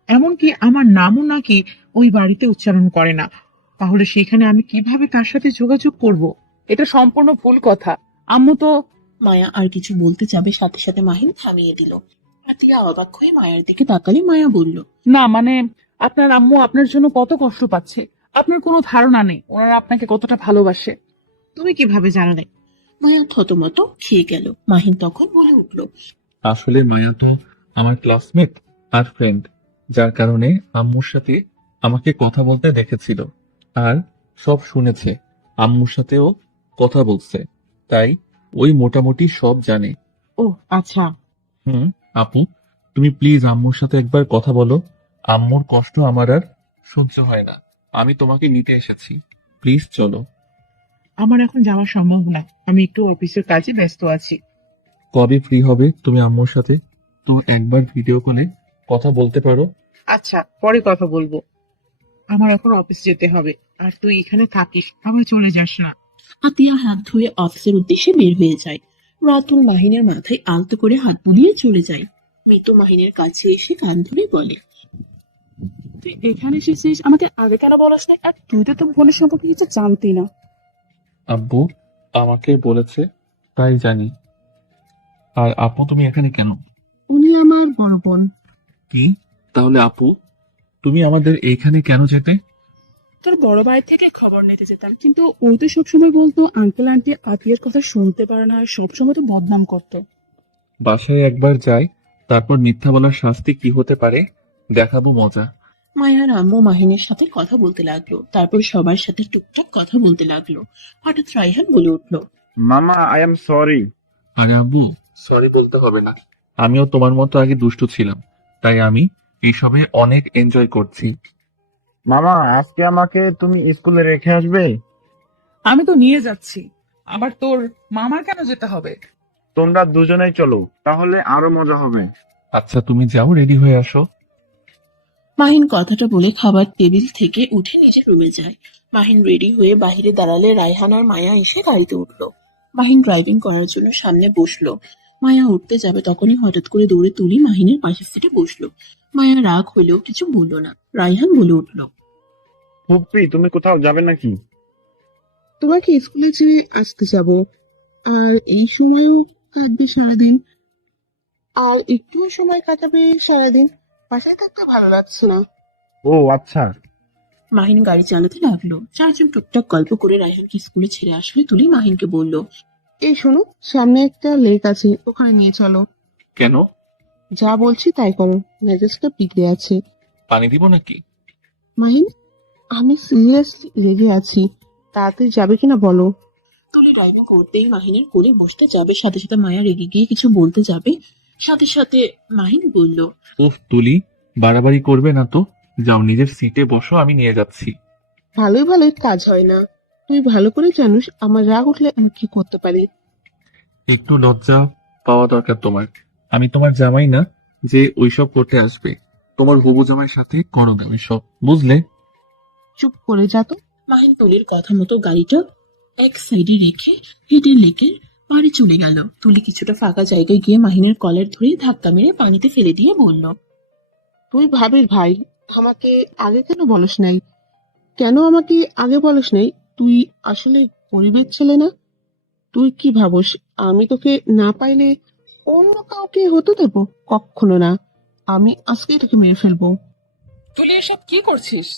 এমনকি আমার নামও নাকি ওই বাড়িতে উচ্চারণ করে না। তাহলে সেখানে আমি কিভাবে তার সাথে যোগাযোগ করব? এটা সম্পূর্ণ ভুল কথা। আম্মু তো মায়া আর কিছু বলতে যাবে, সাথে সাথে মাহিন থামিয়ে দিল। আতিয়া অবাক হয়ে মায়ের দিকে তাকালে মায়া বলল, না, মানে আপনার আম্মু আপনার জন্য কত কষ্ট পাচ্ছে। আপনার কোনো ধারণা নেই ওনারা আপনাকে কতটা ভালোবাসে। তুমি কিভাবে জানালে? মায়া থতমত খেয়ে গেল। মাহিন তখন বলে উঠল, আসলে মায়া তো আমার ক্লাসমেট আর ফ্রেন্ড, যার কারণে আম্মুর সাথে আমাকে কথা বলতে দেখেছিল আর সব শুনেছে। আম্মুর সাথেও কথা বলছে, তাই ওই মোটামুটি সব জানে। ও আচ্ছা। আপু, তুমি প্লিজ আম্মুর সাথে একবার কথা বলো। আম্মুর কষ্ট আমার আর সহ্য হয় না। আমি তোমাকে নিতে এসেছি, প্লিজ চলো। আমার এখন যাওয়া সম্ভব না, আমি একটু অফিসের কাজে ব্যস্ত আছি। কবে ফ্রি হবে তুমি আম্মুর সাথে? তো একবার ভিডিও কলে কথা বলতে পারো। আচ্ছা, পরে কথা বলবো। আমার এখন অফিস যেতে হবে, আর তুই এখানে থাকিস, আবার চলে যাস না। আতিয়া হাত ধুয়ে অফিসের উদ্দেশ্যে বের হয়ে যায়। রাতুল মাহিনের মাথায় আলতো করে হাত বুলিয়ে চলে যায়। মিতু মাহিনের কাছে এসে কান ধরে বলে, তুই এখানে এসেছিস, আমাকে আগে কেন বলাস না? আর তুই তো তোর বোনের সম্পর্কে কিছু জানতি না। আব্বু আমাকে বলেছে, তাই জানি। আর আপু তুমি এখানে কেন? উনি আমার বড় বোন। কি? তাহলে আপু তুমি আমাদের এইখানে কেন যেতে? তোর বড় ভাই থেকে খবর নিতে যেতাম, কিন্তু ওই তো সবসময় বলতো আঙ্কেল আন্টি আতিয়ার কথা শুনতে পারে না, সবসময় তো বদনাম করতো। বাসায় একবার যাই, তারপর মিথ্যা বলার শাস্তি কি হতে পারে দেখাবো মজা। মায়ার আম্মু মাহিনের সাথে কথা বলতে লাগলো, তারপর সবার সাথে টুকটাক কথা বলতে লাগলো। হঠাৎ রায়হান বলে উঠল, মামা, আই এম সরি। আরে আব্বু, সরি বলতে হবে না। আমিও তোমার মতো আগে দুষ্টু ছিলাম, তাই আমি এইসবে অনেক এনজয় করছি। মামা, আজকে আমাকে তুমি স্কুলে রেখে আসবে? আমি তো নিয়ে যাচ্ছি, আবার তোর মামার কেন যেতে হবে? তোমরা দুজনেই চলো, তাহলে আরো মজা হবে। আচ্ছা তুমি যাও, রেডি হয়ে আসো। মাহিন কথাটা বলে খাবার টেবিল থেকে উঠে নিজের রুমে যায়। মাহিন রেডি হয়ে বাইরে দাঁড়ালে রায়হান আর মায়া এসে গাড়িতে উঠলো। মাহিন ড্রাইভিং করার জন্য সামনে বসলো। মায়া উঠতে যাবে, তখনই হঠাৎ করে দৌড়ে তুলি মাহিনের পাশের সিটে বসলো। মায়া রাগ হলেও কিছু বলল না। রায়হান বলে উঠলো, ফুপ্পি, তুমি কোথাও যাবে নাকি? তোমাকে স্কুলে ছেড়ে আসতে যাব, আর এই সময়ও কাটবে সারাদিন, আর একটু সময় কাটাবে সারাদিন। বাসায় থাকতে ভালো লাগছে না। ও আচ্ছা। মাহিন গাড়ি চালাতে লাগলো। চারজন টুকটাক গল্প করে রায়হানকে স্কুলে ছেড়ে আসলে তুলি মাহিনকে বলল, এই শোনো, সামনে একটা লেক আছে, ওখানে নিয়ে চলো। কেন? যা বলছি তাই করো, মেজাজটা বিগড়ে আছে। পানি দিব নাকি? মাহিন, আমি সিরিয়াসলি রেগে আছি, তাড়াতাড়ি যাবে কিনা বলো। তুলি ড্রাইভিং করতেই মাহিনের কোলে বসতে যাবে, সাথে সাথে মায়া রেগে গিয়ে কিছু বলতে যাবে, সাথে সাথে মাহিন বলল, উফ তুলি, বাড়াবাড়ি করবে না তো। যাও নিজের সিটে বসো, আমি নিয়ে যাচ্ছি। ভালোই ভালোই কাজ হয় না। তুই ভালো করে জানিস আমার রাগ উঠলে আমি কি করতে পারি। একটু লজ্জা পাওয়া দরকার তোমার। আমি তোমার জামাই না যে ওইসব করতে আসবে। তোমার হবু জামাইয়ের সাথে করো আমি সব, বুঝলে? চুপ করে যা তো। মাহিন তুলির কথা মতো গাড়িটা এক সাইডে রেখে হেঁটে লেকের পাড়ে চলে গেল। তুলি কিছুটা ফাঁকা জায়গায় গিয়ে মাহিনের কলার ধরে ধাক্কা মেরে পানিতে ফেলে দিয়ে বলল, তুই ভাবির ভাই, আমাকে আগে কেন বলস নাই? কেন আমাকে আগে বলস নাই? তুই আসলে গরিবের ছেলে না? তুই কি ভাবস আমি তোকে না পাইলে অন্য কাউকে হতে দেবো? কখনো না। আমি আজকে তোকে মেরে ফেলবো। তুই এসব কি করছিস?